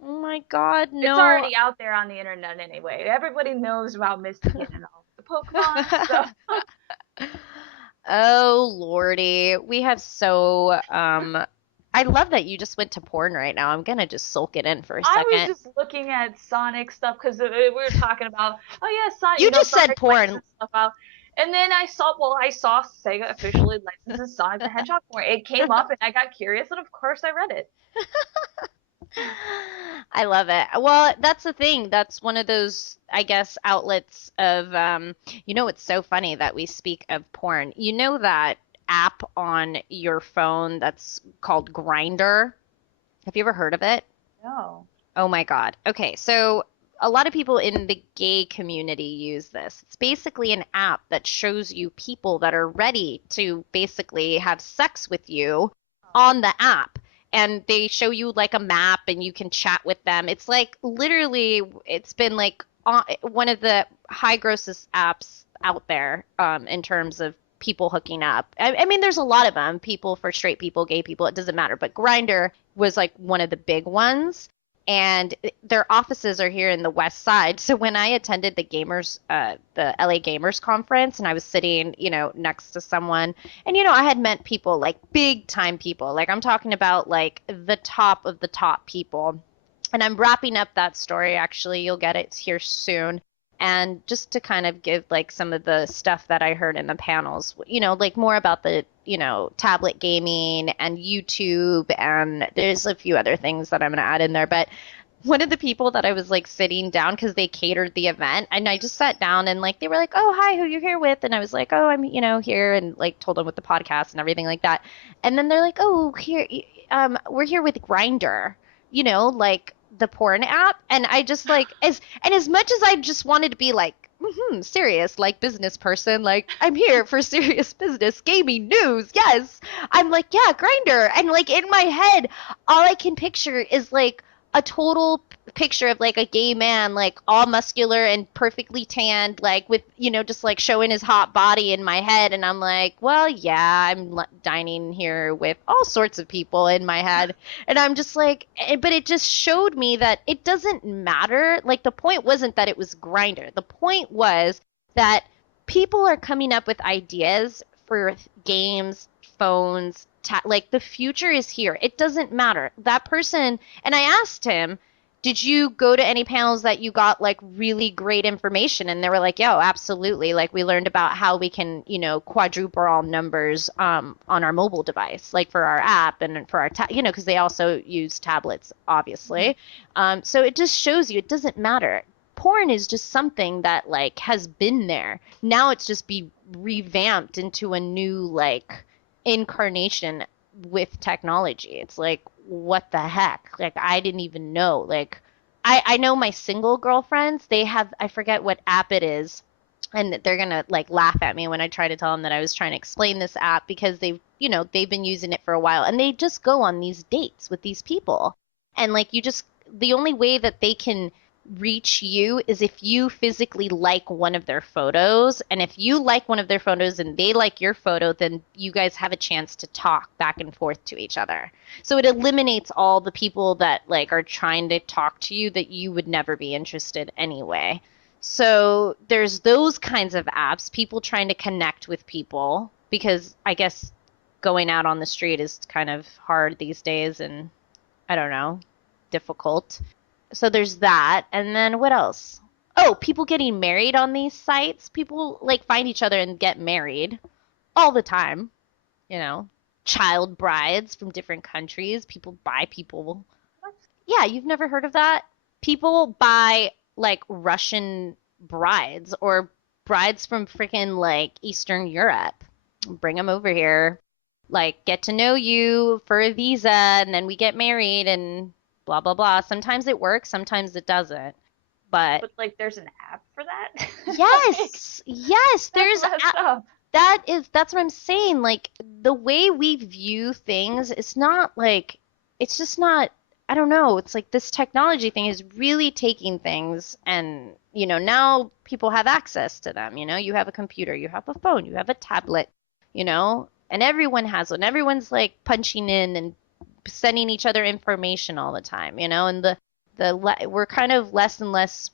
Oh my God, It's no. already out there on the internet anyway. Everybody knows about Misty Kitten and all the Pokemon, so Oh Lordy. We have so I love that you just went to porn right now. I'm gonna just sulk it in for a I was second. just looking at Sonic stuff because we were talking about, oh yeah, Sonic, You just said Sonic porn. licensed stuff out. And then I saw Sega officially licenses Sonic the Hedgehog porn. It came up and I got curious and of course I read it. I love it. Well, that's the thing. That's one of those, I guess, outlets of, it's so funny that we speak of porn. You know that app on your phone that's called Grinder? Have you ever heard of it? No. Oh my God. Okay, so a lot of people in the gay community use this. It's basically an app that shows you people that are ready to basically have sex with you on the app. And they show you like a map and you can chat with them. It's like literally, it's been like one of the high grossest apps out there in terms of people hooking up. I mean, there's a lot of them, people for straight people, gay people, it doesn't matter. But Grindr was like one of the big ones. And their offices are here in the West Side. So when I attended the LA Gamers conference, and I was sitting, next to someone, and I had met people like big time people, like I'm talking about like the top of the top people. And I'm wrapping up that story. Actually, you'll get it here soon. And just to kind of give like some of the stuff that I heard in the panels, like more about the, tablet gaming and YouTube, and there's a few other things that I'm going to add in there. But one of the people that I was like sitting down because they catered the event, and I just sat down and like they were like, "Oh, hi, who you here with?" And I was like, "Oh, I'm here," and like told them with the podcast and everything like that. And then they're like, "Oh, here, we're here with Grinder, like the porn app." And I just like as much as I just wanted to be like serious, like business person, like I'm here for serious business, gaming news, yes. I'm like, yeah, Grinder, and like in my head, all I can picture is like a total picture of like a gay man, like all muscular and perfectly tanned, like with, just like showing his hot body in my head. And I'm like, well, yeah, I'm dining here with all sorts of people in my head. And I'm just like, but it just showed me that it doesn't matter. Like the point wasn't that it was Grindr. The point was that people are coming up with ideas for games, phones, like the future is here. It doesn't matter. That person, and I asked him, did you go to any panels that you got like really great information? And they were like, yo, absolutely. Like we learned about how we can, quadruple our numbers on our mobile device, like for our app and for our, because they also use tablets, obviously. So it just shows you it doesn't matter. Porn is just something that like has been there. Now it's just be revamped into a new like incarnation with technology. It's like, what the heck? Like I didn't even know. Like I know my single girlfriends, they have, I forget what app it is, and they're gonna like laugh at me when I try to tell them that I was trying to explain this app, because they've been using it for a while, and they just go on these dates with these people, and like the only way that they can reach you is if you physically like one of their photos, and if you like one of their photos and they like your photo, then you guys have a chance to talk back and forth to each other. So it eliminates all the people that like are trying to talk to you that you would never be interested anyway. So there's those kinds of apps, people trying to connect with people, because I guess going out on the street is kind of hard these days, and I don't know, difficult. So there's that. And then what else? Oh, people getting married on these sites. People like find each other and get married all the time. Child brides from different countries. People buy people. Yeah, you've never heard of that? People buy like Russian brides or brides from freaking like Eastern Europe. Bring them over here. Like get to know you for a visa, and then we get married and blah blah blah. Sometimes it works, sometimes it doesn't. But like there's an app for that? yes, yes, there's that's what I'm saying. Like the way we view things, it's not like, it's just not, I don't know. It's like this technology thing is really taking things, and now people have access to them. You have a computer, you have a phone, you have a tablet, and everyone has one. Everyone's like punching in and sending each other information all the time, and we're kind of less and less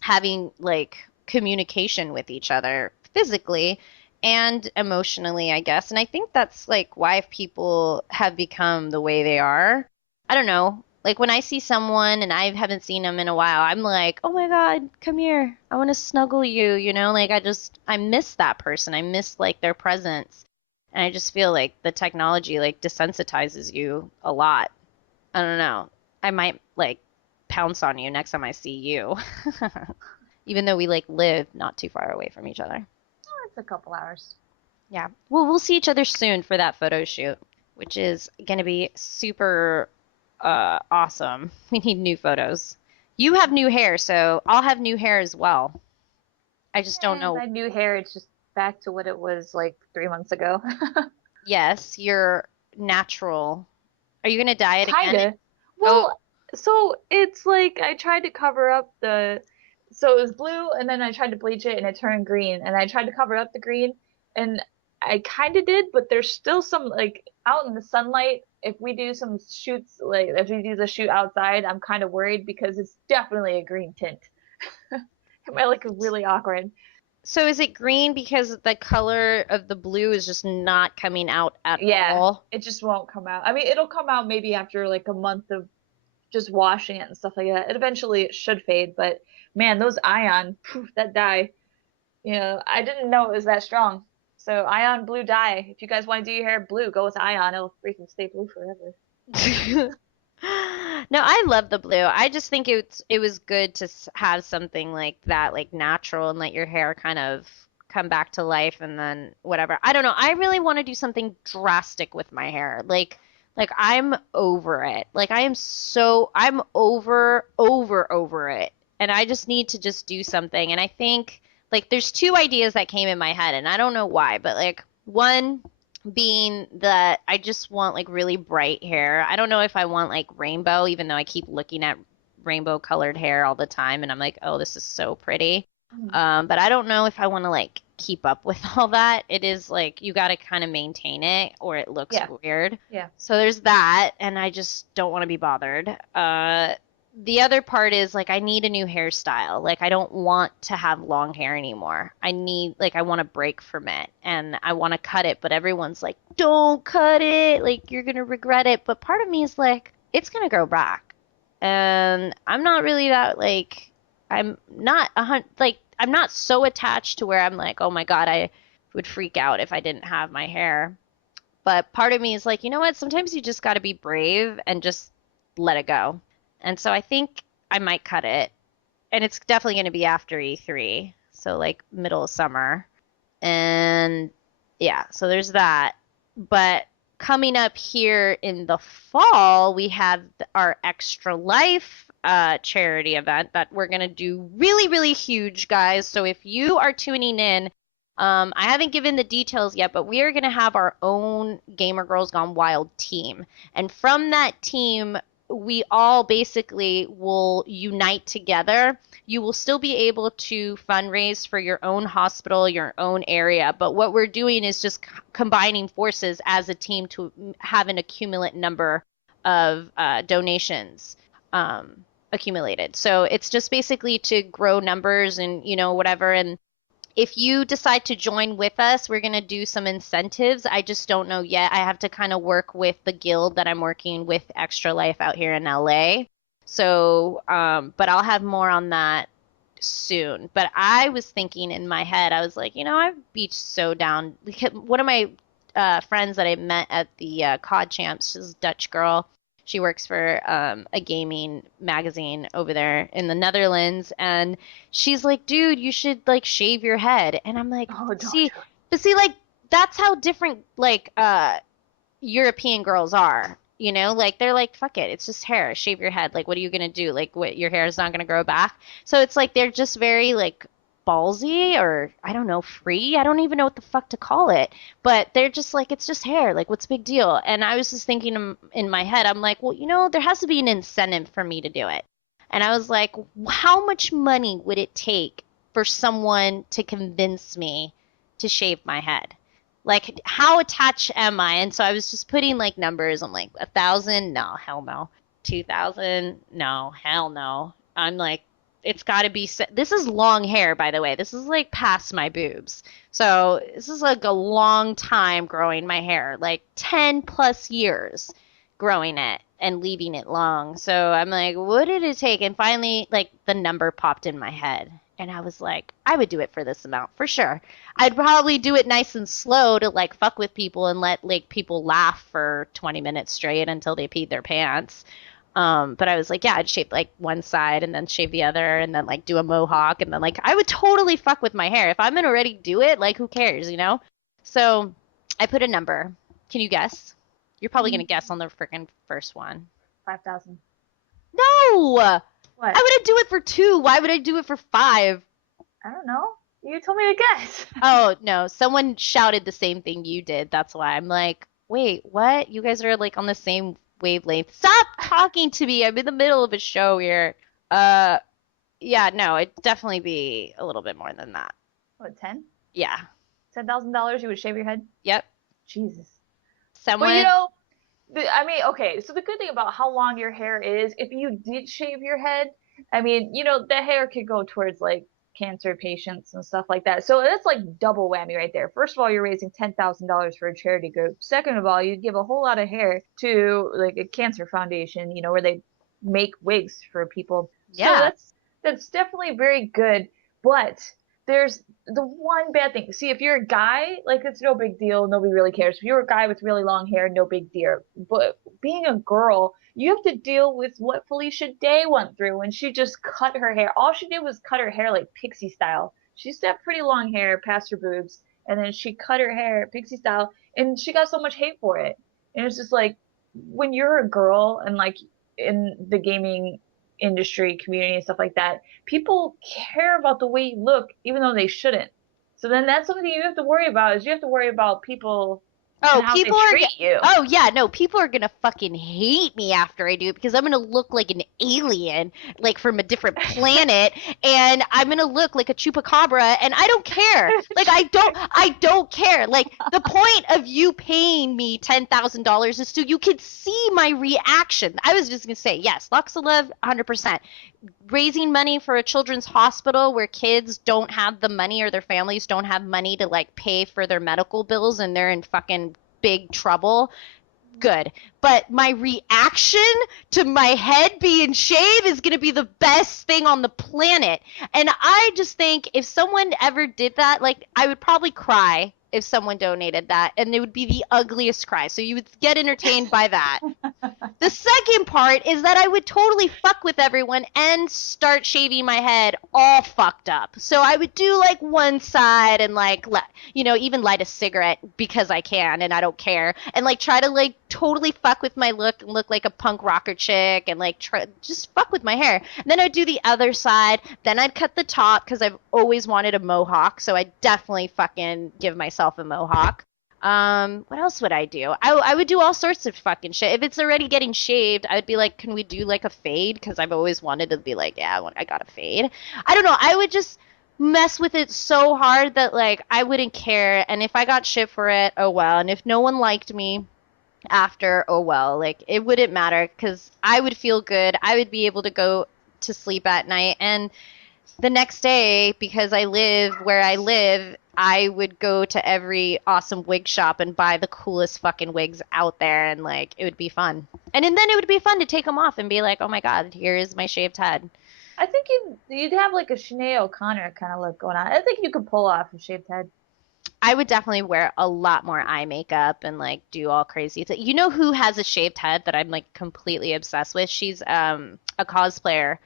having like communication with each other physically and emotionally, I guess. And I think that's like why people have become the way they are. I don't know. Like when I see someone and I haven't seen them in a while, I'm like, oh my God, come here. I want to snuggle you, like I miss that person. I miss like their presence. And I just feel like the technology like desensitizes you a lot. I don't know. I might like pounce on you next time I see you. Even though we like live not too far away from each other. Oh, it's a couple hours. Yeah. Well, we'll see each other soon for that photo shoot, which is going to be super awesome. We need new photos. You have new hair, so I'll have new hair as well. I just don't know. My new hair, it's just back to what it was like 3 months ago. Yes, you're natural. Are you going to dye it Kinda. again? Well, so it's like I tried to cover up so it was blue, and then I tried to bleach it and it turned green, and I tried to cover up the green, and I kind of did, but there's still some like out in the sunlight. If we do some shoots, like if we do the shoot outside, I'm kind of worried because it's definitely a green tint. It might look really awkward. So is it green because the color of the blue is just not coming out at all? It just won't come out. I mean, it'll come out maybe after like a month of just washing it and stuff like that. It should fade, but man, those ion, that dye, I didn't know it was that strong. So ion blue dye. If you guys want to do your hair blue, go with ion. It'll freaking stay blue forever. No, I love the blue. I just think it was good to have something like that, like natural, and let your hair kind of come back to life, and then whatever. I don't know. I really want to do something drastic with my hair. Like I'm over it. Like I'm over it. And I just need to just do something. And I think like there's two ideas that came in my head, and I don't know why, but like one, being that I just want like really bright hair. I don't know if I want like rainbow, even though I keep looking at rainbow colored hair all the time and I'm like, oh, this is so pretty. But I don't know if I want to like keep up with all that. It is like you got to kind of maintain it or it looks weird. Yeah. So there's that, and I just don't want to be bothered. The other part is like I need a new hairstyle. Like I don't want to have long hair anymore. I want to break from it and I want to cut it, but everyone's like, "Don't cut it. Like you're going to regret it." But part of me is like, it's going to grow back. And I'm not really that like I'm not I'm not so attached to where I'm like, "Oh my God, I would freak out if I didn't have my hair." But part of me is like, you know what? Sometimes you just got to be brave and just let it go. And so I think I might cut it. And it's definitely going to be after E3. So like middle of summer. And yeah, so there's that. But coming up here in the fall, we have our Extra Life charity event that we're going to do really, really huge, guys. So if you are tuning in, I haven't given the details yet, but we are going to have our own Gamer Girls Gone Wild team. And from that team, we all basically will unite together. You will still be able to fundraise for your own hospital, your own area. But what we're doing is just combining forces as a team to have an accumulate number of donations accumulated. So it's just basically to grow numbers and, whatever. And if you decide to join with us, we're going to do some incentives. I just don't know yet. I have to kind of work with the guild that I'm working with Extra Life out here in LA. So, but I'll have more on that soon. But I was thinking in my head, I was like, I'd be so down. One of my friends that I met at the COD Champs, she's a Dutch girl. She works for a gaming magazine over there in the Netherlands, and she's like, "Dude, you should like shave your head." And I'm like, Oh, don't "See, do it. but see, like that's how different like European girls are, Like they're like, fuck it, it's just hair. Shave your head. Like, what are you gonna do? Like, what your hair is not gonna grow back." So it's like they're just very like ballsy or I don't know, free. I don't even know what the fuck to call it. But they're just like, it's just hair. Like, what's the big deal? And I was just thinking in my head, I'm like, well, there has to be an incentive for me to do it. And I was like, how much money would it take for someone to convince me to shave my head? Like, how attached am I? And so I was just putting like numbers. I'm like, 1,000? No, hell no. 2,000? No, hell no. I'm like, it's got to be. This is long hair, by the way. This is like past my boobs. So this is like a long time growing my hair, like 10 plus years growing it and leaving it long. So I'm like, what did it take? And finally, like the number popped in my head. And I was like, I would do it for this amount for sure. I'd probably do it nice and slow to like fuck with people and let like people laugh for 20 minutes straight until they peed their pants. But I was like, yeah, I'd shave like one side and then shave the other and then like do a mohawk and then like I would totally fuck with my hair. If I'm gonna already do it, like who cares, So I put a number. Can you guess? You're probably gonna guess on the freaking first one. 5,000. No! What? I wouldn't do it for 2. Why would I do it for 5? I don't know. You told me to guess. Oh, no. Someone shouted the same thing you did. That's why I'm like, wait, what? You guys are like on the same wavelength. Stop talking to me. I'm in the middle of a show here. Yeah, no, it'd definitely be a little bit more than that. What, 10? Yeah. $10,000 you would shave your head? Yep. Jesus. Someone. But okay, so the good thing about how long your hair is, if you did shave your head, the hair could go towards like cancer patients and stuff like that. So that's like double whammy right there. First of all, you're raising $10,000 for a charity group. Second of all, you'd give a whole lot of hair to like a cancer foundation, where they make wigs for people. Yeah. So that's definitely very good. But there's the one bad thing. See, if you're a guy, like it's no big deal. Nobody really cares. If you're a guy with really long hair, no big deal. But being a girl, you have to deal with what Felicia Day went through when she just cut her hair. All she did was cut her hair like pixie style. She used to have pretty long hair past her boobs, and then she cut her hair pixie style, and she got so much hate for it. And it's just like, when you're a girl and like in the gaming industry community and stuff like that, people care about the way you look even though they shouldn't. So then that's something you have to worry about, is you have to worry about people Oh, and how they people are. treat you. Oh yeah, no, people are gonna fucking hate me after I do it because I'm gonna look like an alien, like from a different planet, and I'm gonna look like a chupacabra, and I don't care. Like I don't care. Like the point of you paying me $10,000 is so you can see my reaction. I was just gonna say yes, lots of love, 100%. Raising money for a children's hospital where kids don't have the money or their families don't have money to like pay for their medical bills and they're in fucking big trouble. Good. But my reaction to my head being shaved is going to be the best thing on the planet. And I just think if someone ever did that, like I would probably cry if someone donated that, and it would be the ugliest cry. So you would get entertained by that. The second part is that I would totally fuck with everyone and start shaving my head all fucked up. So I would do like one side and like, even light a cigarette because I can and I don't care. And like try to like totally fuck with my look and look like a punk rocker chick and like just fuck with my hair. And then I'd do the other side. Then I'd cut the top because I've always wanted a mohawk. So I'd definitely fucking give myself a mohawk. What else would I do? I would do all sorts of fucking shit. If it's already getting shaved, I would be like, can we do like a fade? Because I've always wanted to be like, yeah, I got a fade. I don't know. I would just mess with it so hard that like I wouldn't care. And if I got shit for it, oh well. And if no one liked me after, oh well. Like it wouldn't matter because I would feel good. I would be able to go to sleep at night. And the next day, because I live where I live, I would go to every awesome wig shop and buy the coolest fucking wigs out there, and like it would be fun. And then it would be fun to take them off and be like, oh my god, here is my shaved head. I think you'd have like a Sinead O'Connor kind of look going on. I think you could pull off a shaved head. I would definitely wear a lot more eye makeup and like do all crazy things. You know who has a shaved head that I'm like completely obsessed with? She's a cosplayer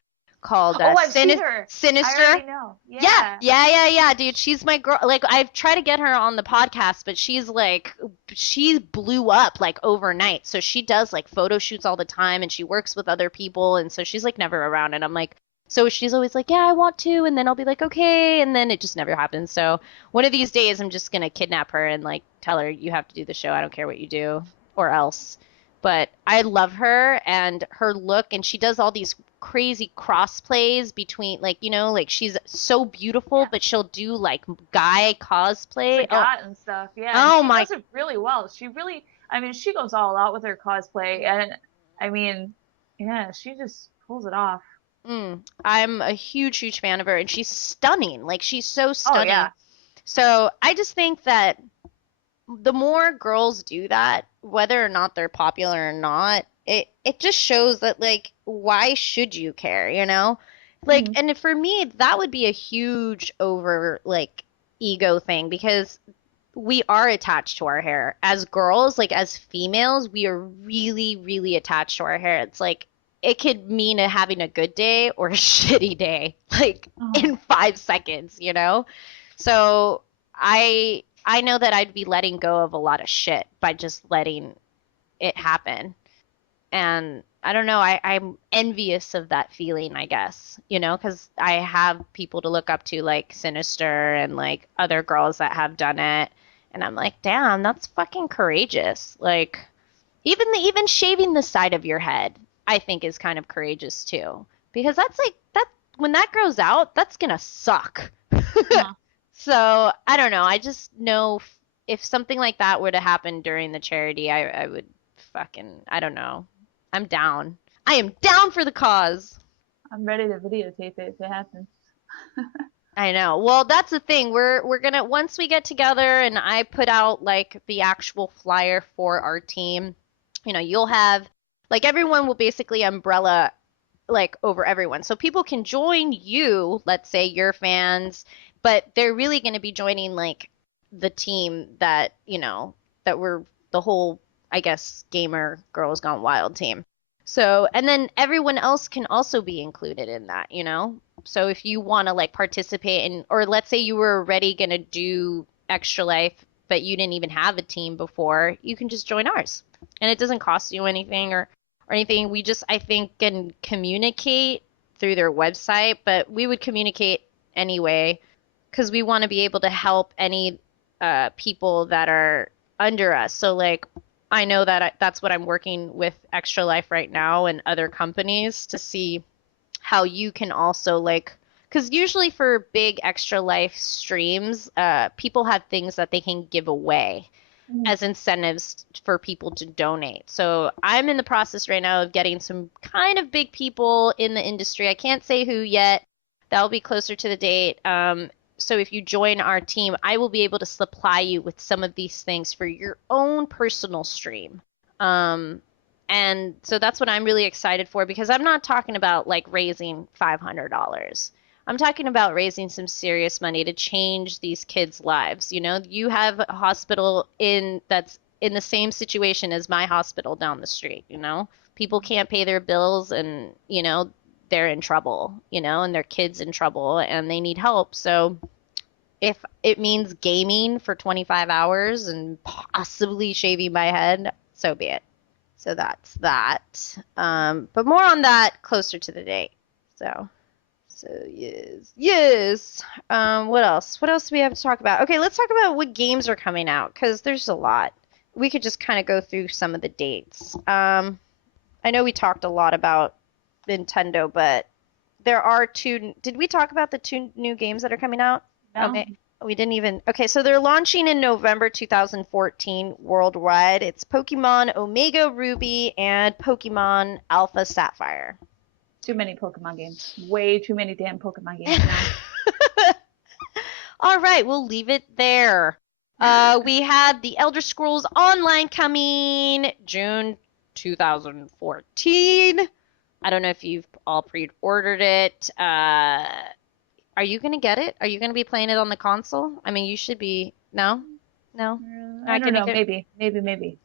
called I've seen her. Sinister. I already know. Yeah. Yeah, dude. She's my girl. Like I've tried to get her on the podcast, but she blew up like overnight. So she does like photo shoots all the time and she works with other people, and so she's like never around, and I'm like, so she's always like, yeah, I want to, and then I'll be like, okay, and then it just never happens. So one of these days I'm just gonna kidnap her and like tell her you have to do the show. I don't care what you do or else. But I love her and her look, and she does all these crazy cross plays between like like she's so beautiful, but she'll do like guy cosplay And stuff. Yeah. Oh and she my! does it really well. She goes all out with her cosplay, and I mean, yeah, she just pulls it off. I'm a huge fan of her, and she's stunning. Like she's so stunning. Oh, yeah. So I just think that the more girls do that, whether or not they're popular or not, it just shows that like why should you care, Like and for me that would be a huge over like ego thing, because we are attached to our hair as girls. Like as females, we are really, really attached to our hair. It's like it could mean having a good day or a shitty day, like in 5 seconds, So I know that I'd be letting go of a lot of shit by just letting it happen. And I don't know, I'm envious of that feeling, I guess, because I have people to look up to like Sinister and like other girls that have done it. And I'm like, damn, that's fucking courageous. Like even shaving the side of your head, I think is kind of courageous too. Because that's like, that when that grows out, that's gonna suck. So I don't know. I just know if something like that were to happen during the charity, I would fucking, I don't know. I'm down. I am down for the cause. I'm ready to videotape it if it happens. I know. Well, that's the thing. We're gonna, once we get together and I put out like the actual flyer for our team, you'll have like everyone will basically umbrella like over everyone. So people can join you, let's say your fans, but they're really going to be joining like the team that, that we're the whole, I guess, Gamer Girls Gone Wild team. So, and then everyone else can also be included in that, So if you want to like participate in, or let's say you were already going to do Extra Life, but you didn't even have a team before, you can just join ours. And it doesn't cost you anything or anything. We just, I think, can communicate through their website, but we would communicate anyway, because we want to be able to help any people that are under us. So like I know that that's what I'm working with Extra Life right now and other companies to see how you can also like, because usually for big Extra Life streams, people have things that they can give away as incentives for people to donate. So I'm in the process right now of getting some kind of big people in the industry. I can't say who yet. That'll be closer to the date. So if you join our team, I will be able to supply you with some of these things for your own personal stream. And so that's what I'm really excited for, because I'm not talking about like raising $500. I'm talking about raising some serious money to change these kids' lives. You know, you have a hospital that's in the same situation as my hospital down the street, you know? People can't pay their bills and, you know, they're in trouble, you know, and their kids in trouble and they need help. So if it means gaming for 25 hours and possibly shaving my head, so be it. So that's that. But more on that closer to the date. So yes. What else? What else do we have to talk about? Okay, let's talk about what games are coming out, because there's a lot. We could just kind of go through some of the dates. I know we talked a lot about Nintendo, but there are two. Did we talk about the two new games that are coming out? No. Okay. We didn't even. Okay, so they're launching in November 2014 worldwide. It's Pokemon Omega Ruby and Pokemon Alpha Sapphire. Too many Pokemon games. Way too many damn Pokemon games now. All right, we'll leave it there. We had the Elder Scrolls Online coming June 2014. I don't know if you've all pre-ordered it. Are you going to get it? Are you going to be playing it on the console? I mean, you should be. No? No? I don't know. Maybe.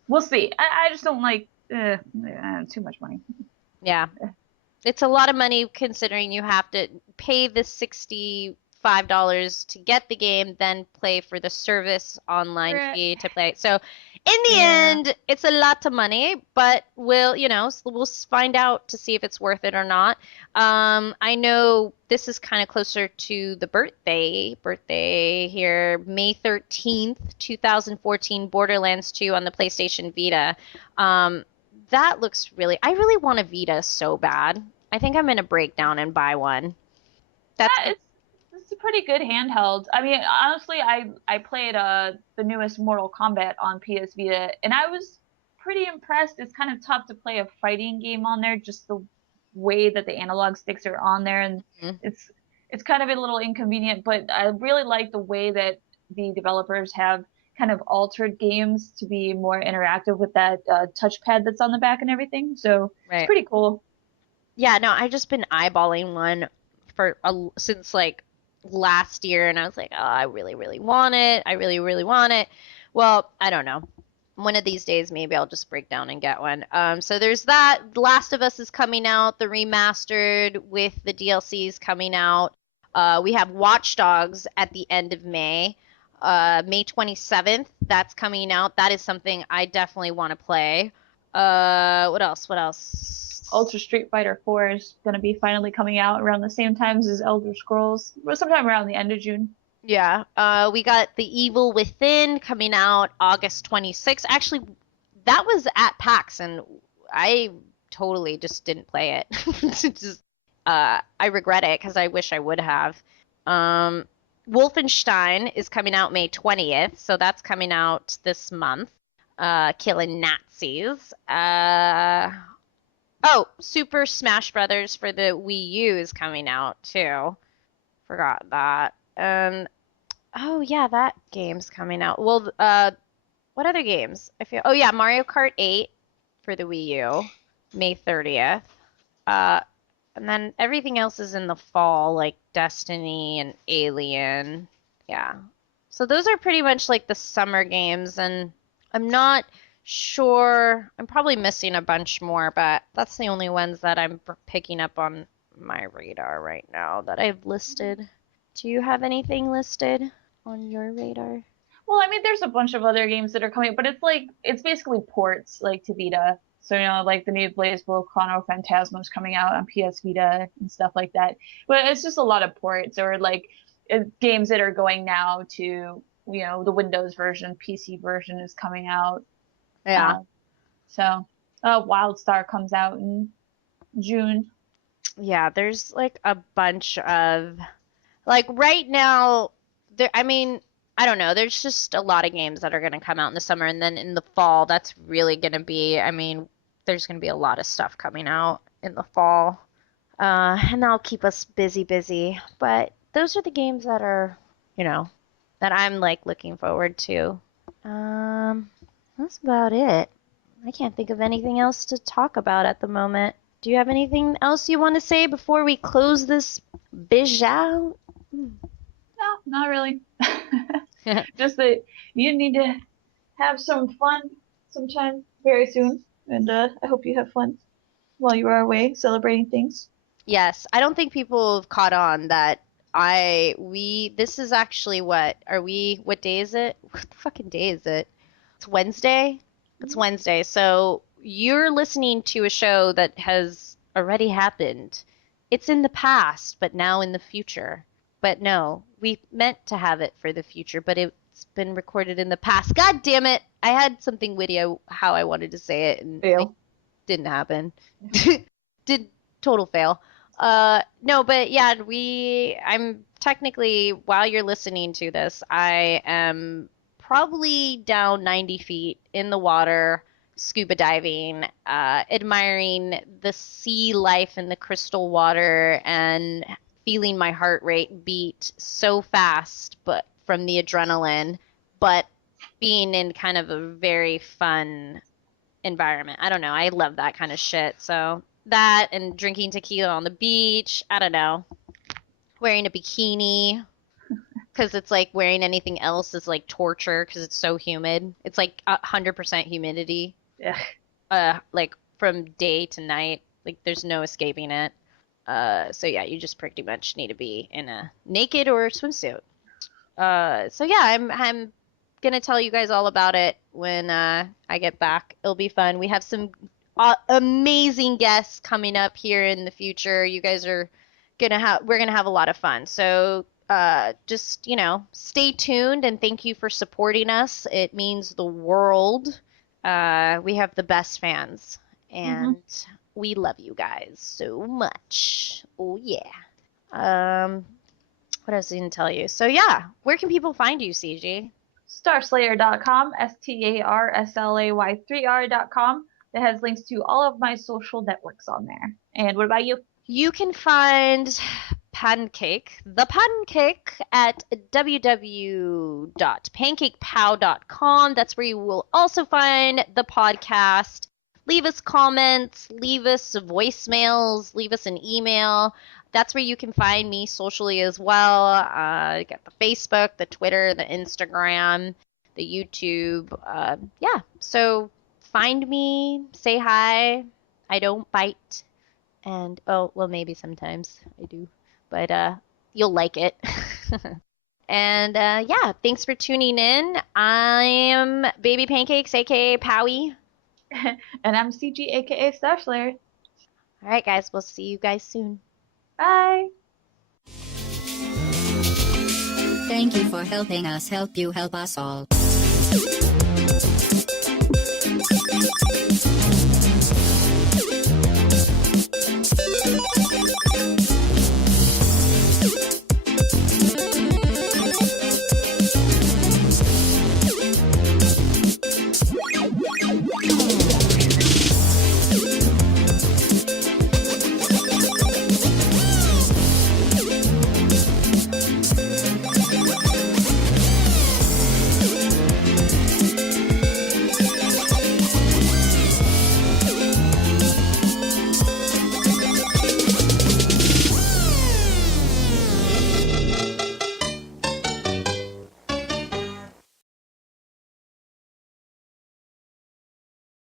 We'll see. I just don't like too much money. Yeah. It's a lot of money considering you have to pay the $65 to get the game, then play for the service online fee to play. So in the end, it's a lot of money, but we'll find out to see if it's worth it or not. I know this is kind of closer to the birthday here, May 13th, 2014, Borderlands 2 on the PlayStation Vita. That looks I really want a Vita so bad. I think I'm going to break down and buy one. It's a pretty good handheld. I mean, honestly, I played the newest Mortal Kombat on PS Vita, and I was pretty impressed. It's kind of tough to play a fighting game on there, just the way that the analog sticks are on there, and it's kind of a little inconvenient, but I really like the way that the developers have kind of altered games to be more interactive with that touchpad that's on the back and everything. So it's pretty cool. Yeah, no, I've just been eyeballing one since like last year, and I was like, oh, I really, really want it. I really, really want it. Well, I don't know. One of these days, maybe I'll just break down and get one. So there's that. Last of Us is coming out, the remastered with the DLCs coming out. We have Watch Dogs at the end of May. May 27th, that's coming out. That is something I definitely want to play. What else? Ultra Street Fighter 4 is going to be finally coming out around the same times as Elder Scrolls, sometime around the end of June. Yeah. We got The Evil Within coming out August 26th. Actually, that was at PAX, and I totally just didn't play it. I regret it because I wish I would have. Wolfenstein is coming out May 20th, so that's coming out this month. Killing Nazis. Super Smash Brothers for the Wii U is coming out too. Forgot that. And that game's coming out. Well, what other games? Mario Kart 8 for the Wii U, May 30th. And then everything else is in the fall, like Destiny and Alien. Yeah. So those are pretty much like the summer games, and I'm not sure. I'm probably missing a bunch more, but that's the only ones that I'm picking up on my radar right now that I've listed. Do you have anything listed on your radar? Well, I mean, there's a bunch of other games that are coming, but it's basically ports, like, to Vita. So, like the new BlazBlue Chrono Phantasma's coming out on PS Vita and stuff like that. But it's just a lot of ports, or like games that are going now to the Windows version, PC version is coming out. Yeah. So WildStar comes out in June. Yeah, there's like a bunch of like right now I mean, I don't know, there's just a lot of games that are going to come out in the summer, and then in the fall that's really going to be, I mean, there's going to be a lot of stuff coming out in the fall. And that'll keep us busy, but those are the games that are, that I'm like looking forward to. That's about it. I can't think of anything else to talk about at the moment. Do you have anything else you want to say before we close this bitch out? No, not really. Just that you need to have some fun sometime very soon, and I hope you have fun while you are away celebrating things. Yes, I don't think people have caught on that this is actually what day is it? What the fucking day is it? It's Wednesday? It's Wednesday. So you're listening to a show that has already happened. It's in the past, but now in the future. But no, we meant to have it for the future, but it's been recorded in the past. God damn it! I had something witty how I wanted to say it, and it didn't happen. Did total fail. No, but yeah, I'm technically, while you're listening to this, I am probably down 90 feet in the water, scuba diving, admiring the sea life in the crystal water, and feeling my heart rate beat so fast, but from the adrenaline, but being in kind of a very fun environment. I don't know. I love that kind of shit. So that and drinking tequila on the beach. I don't know. Wearing a bikini because it's like wearing anything else is like torture because it's so humid. It's like 100% humidity. Yeah. Like from day to night. Like there's no escaping it. So yeah, you just pretty much need to be in a naked or swimsuit. So yeah, I'm gonna tell you guys all about it when I get back. It'll be fun. We have some amazing guests coming up here in the future. You guys are we're gonna have a lot of fun. So just stay tuned, and thank you for supporting us. It means the world. We have the best fans, and we love you guys so much. Oh yeah. What else did I tell you? So yeah, where can people find you, Ciji? Starslayer.com, STARSLAY3R.com. That has links to all of my social networks on there. And what about you? You can find the Pancake at www.pancakepow.com. That's where you will also find the podcast. Leave us comments, leave us voicemails, leave us an email. That's where you can find me socially as well. I got the Facebook, the Twitter, the Instagram, the YouTube. Yeah, so find me, say hi. I don't bite. And, maybe sometimes I do. But you'll like it. And, yeah, thanks for tuning in. I am Baby Pancakes, a.k.a. Powie. And I'm Ciji, aka Starslayer. All right, guys. We'll see you guys soon. Bye. Thank you for helping us help you help us all.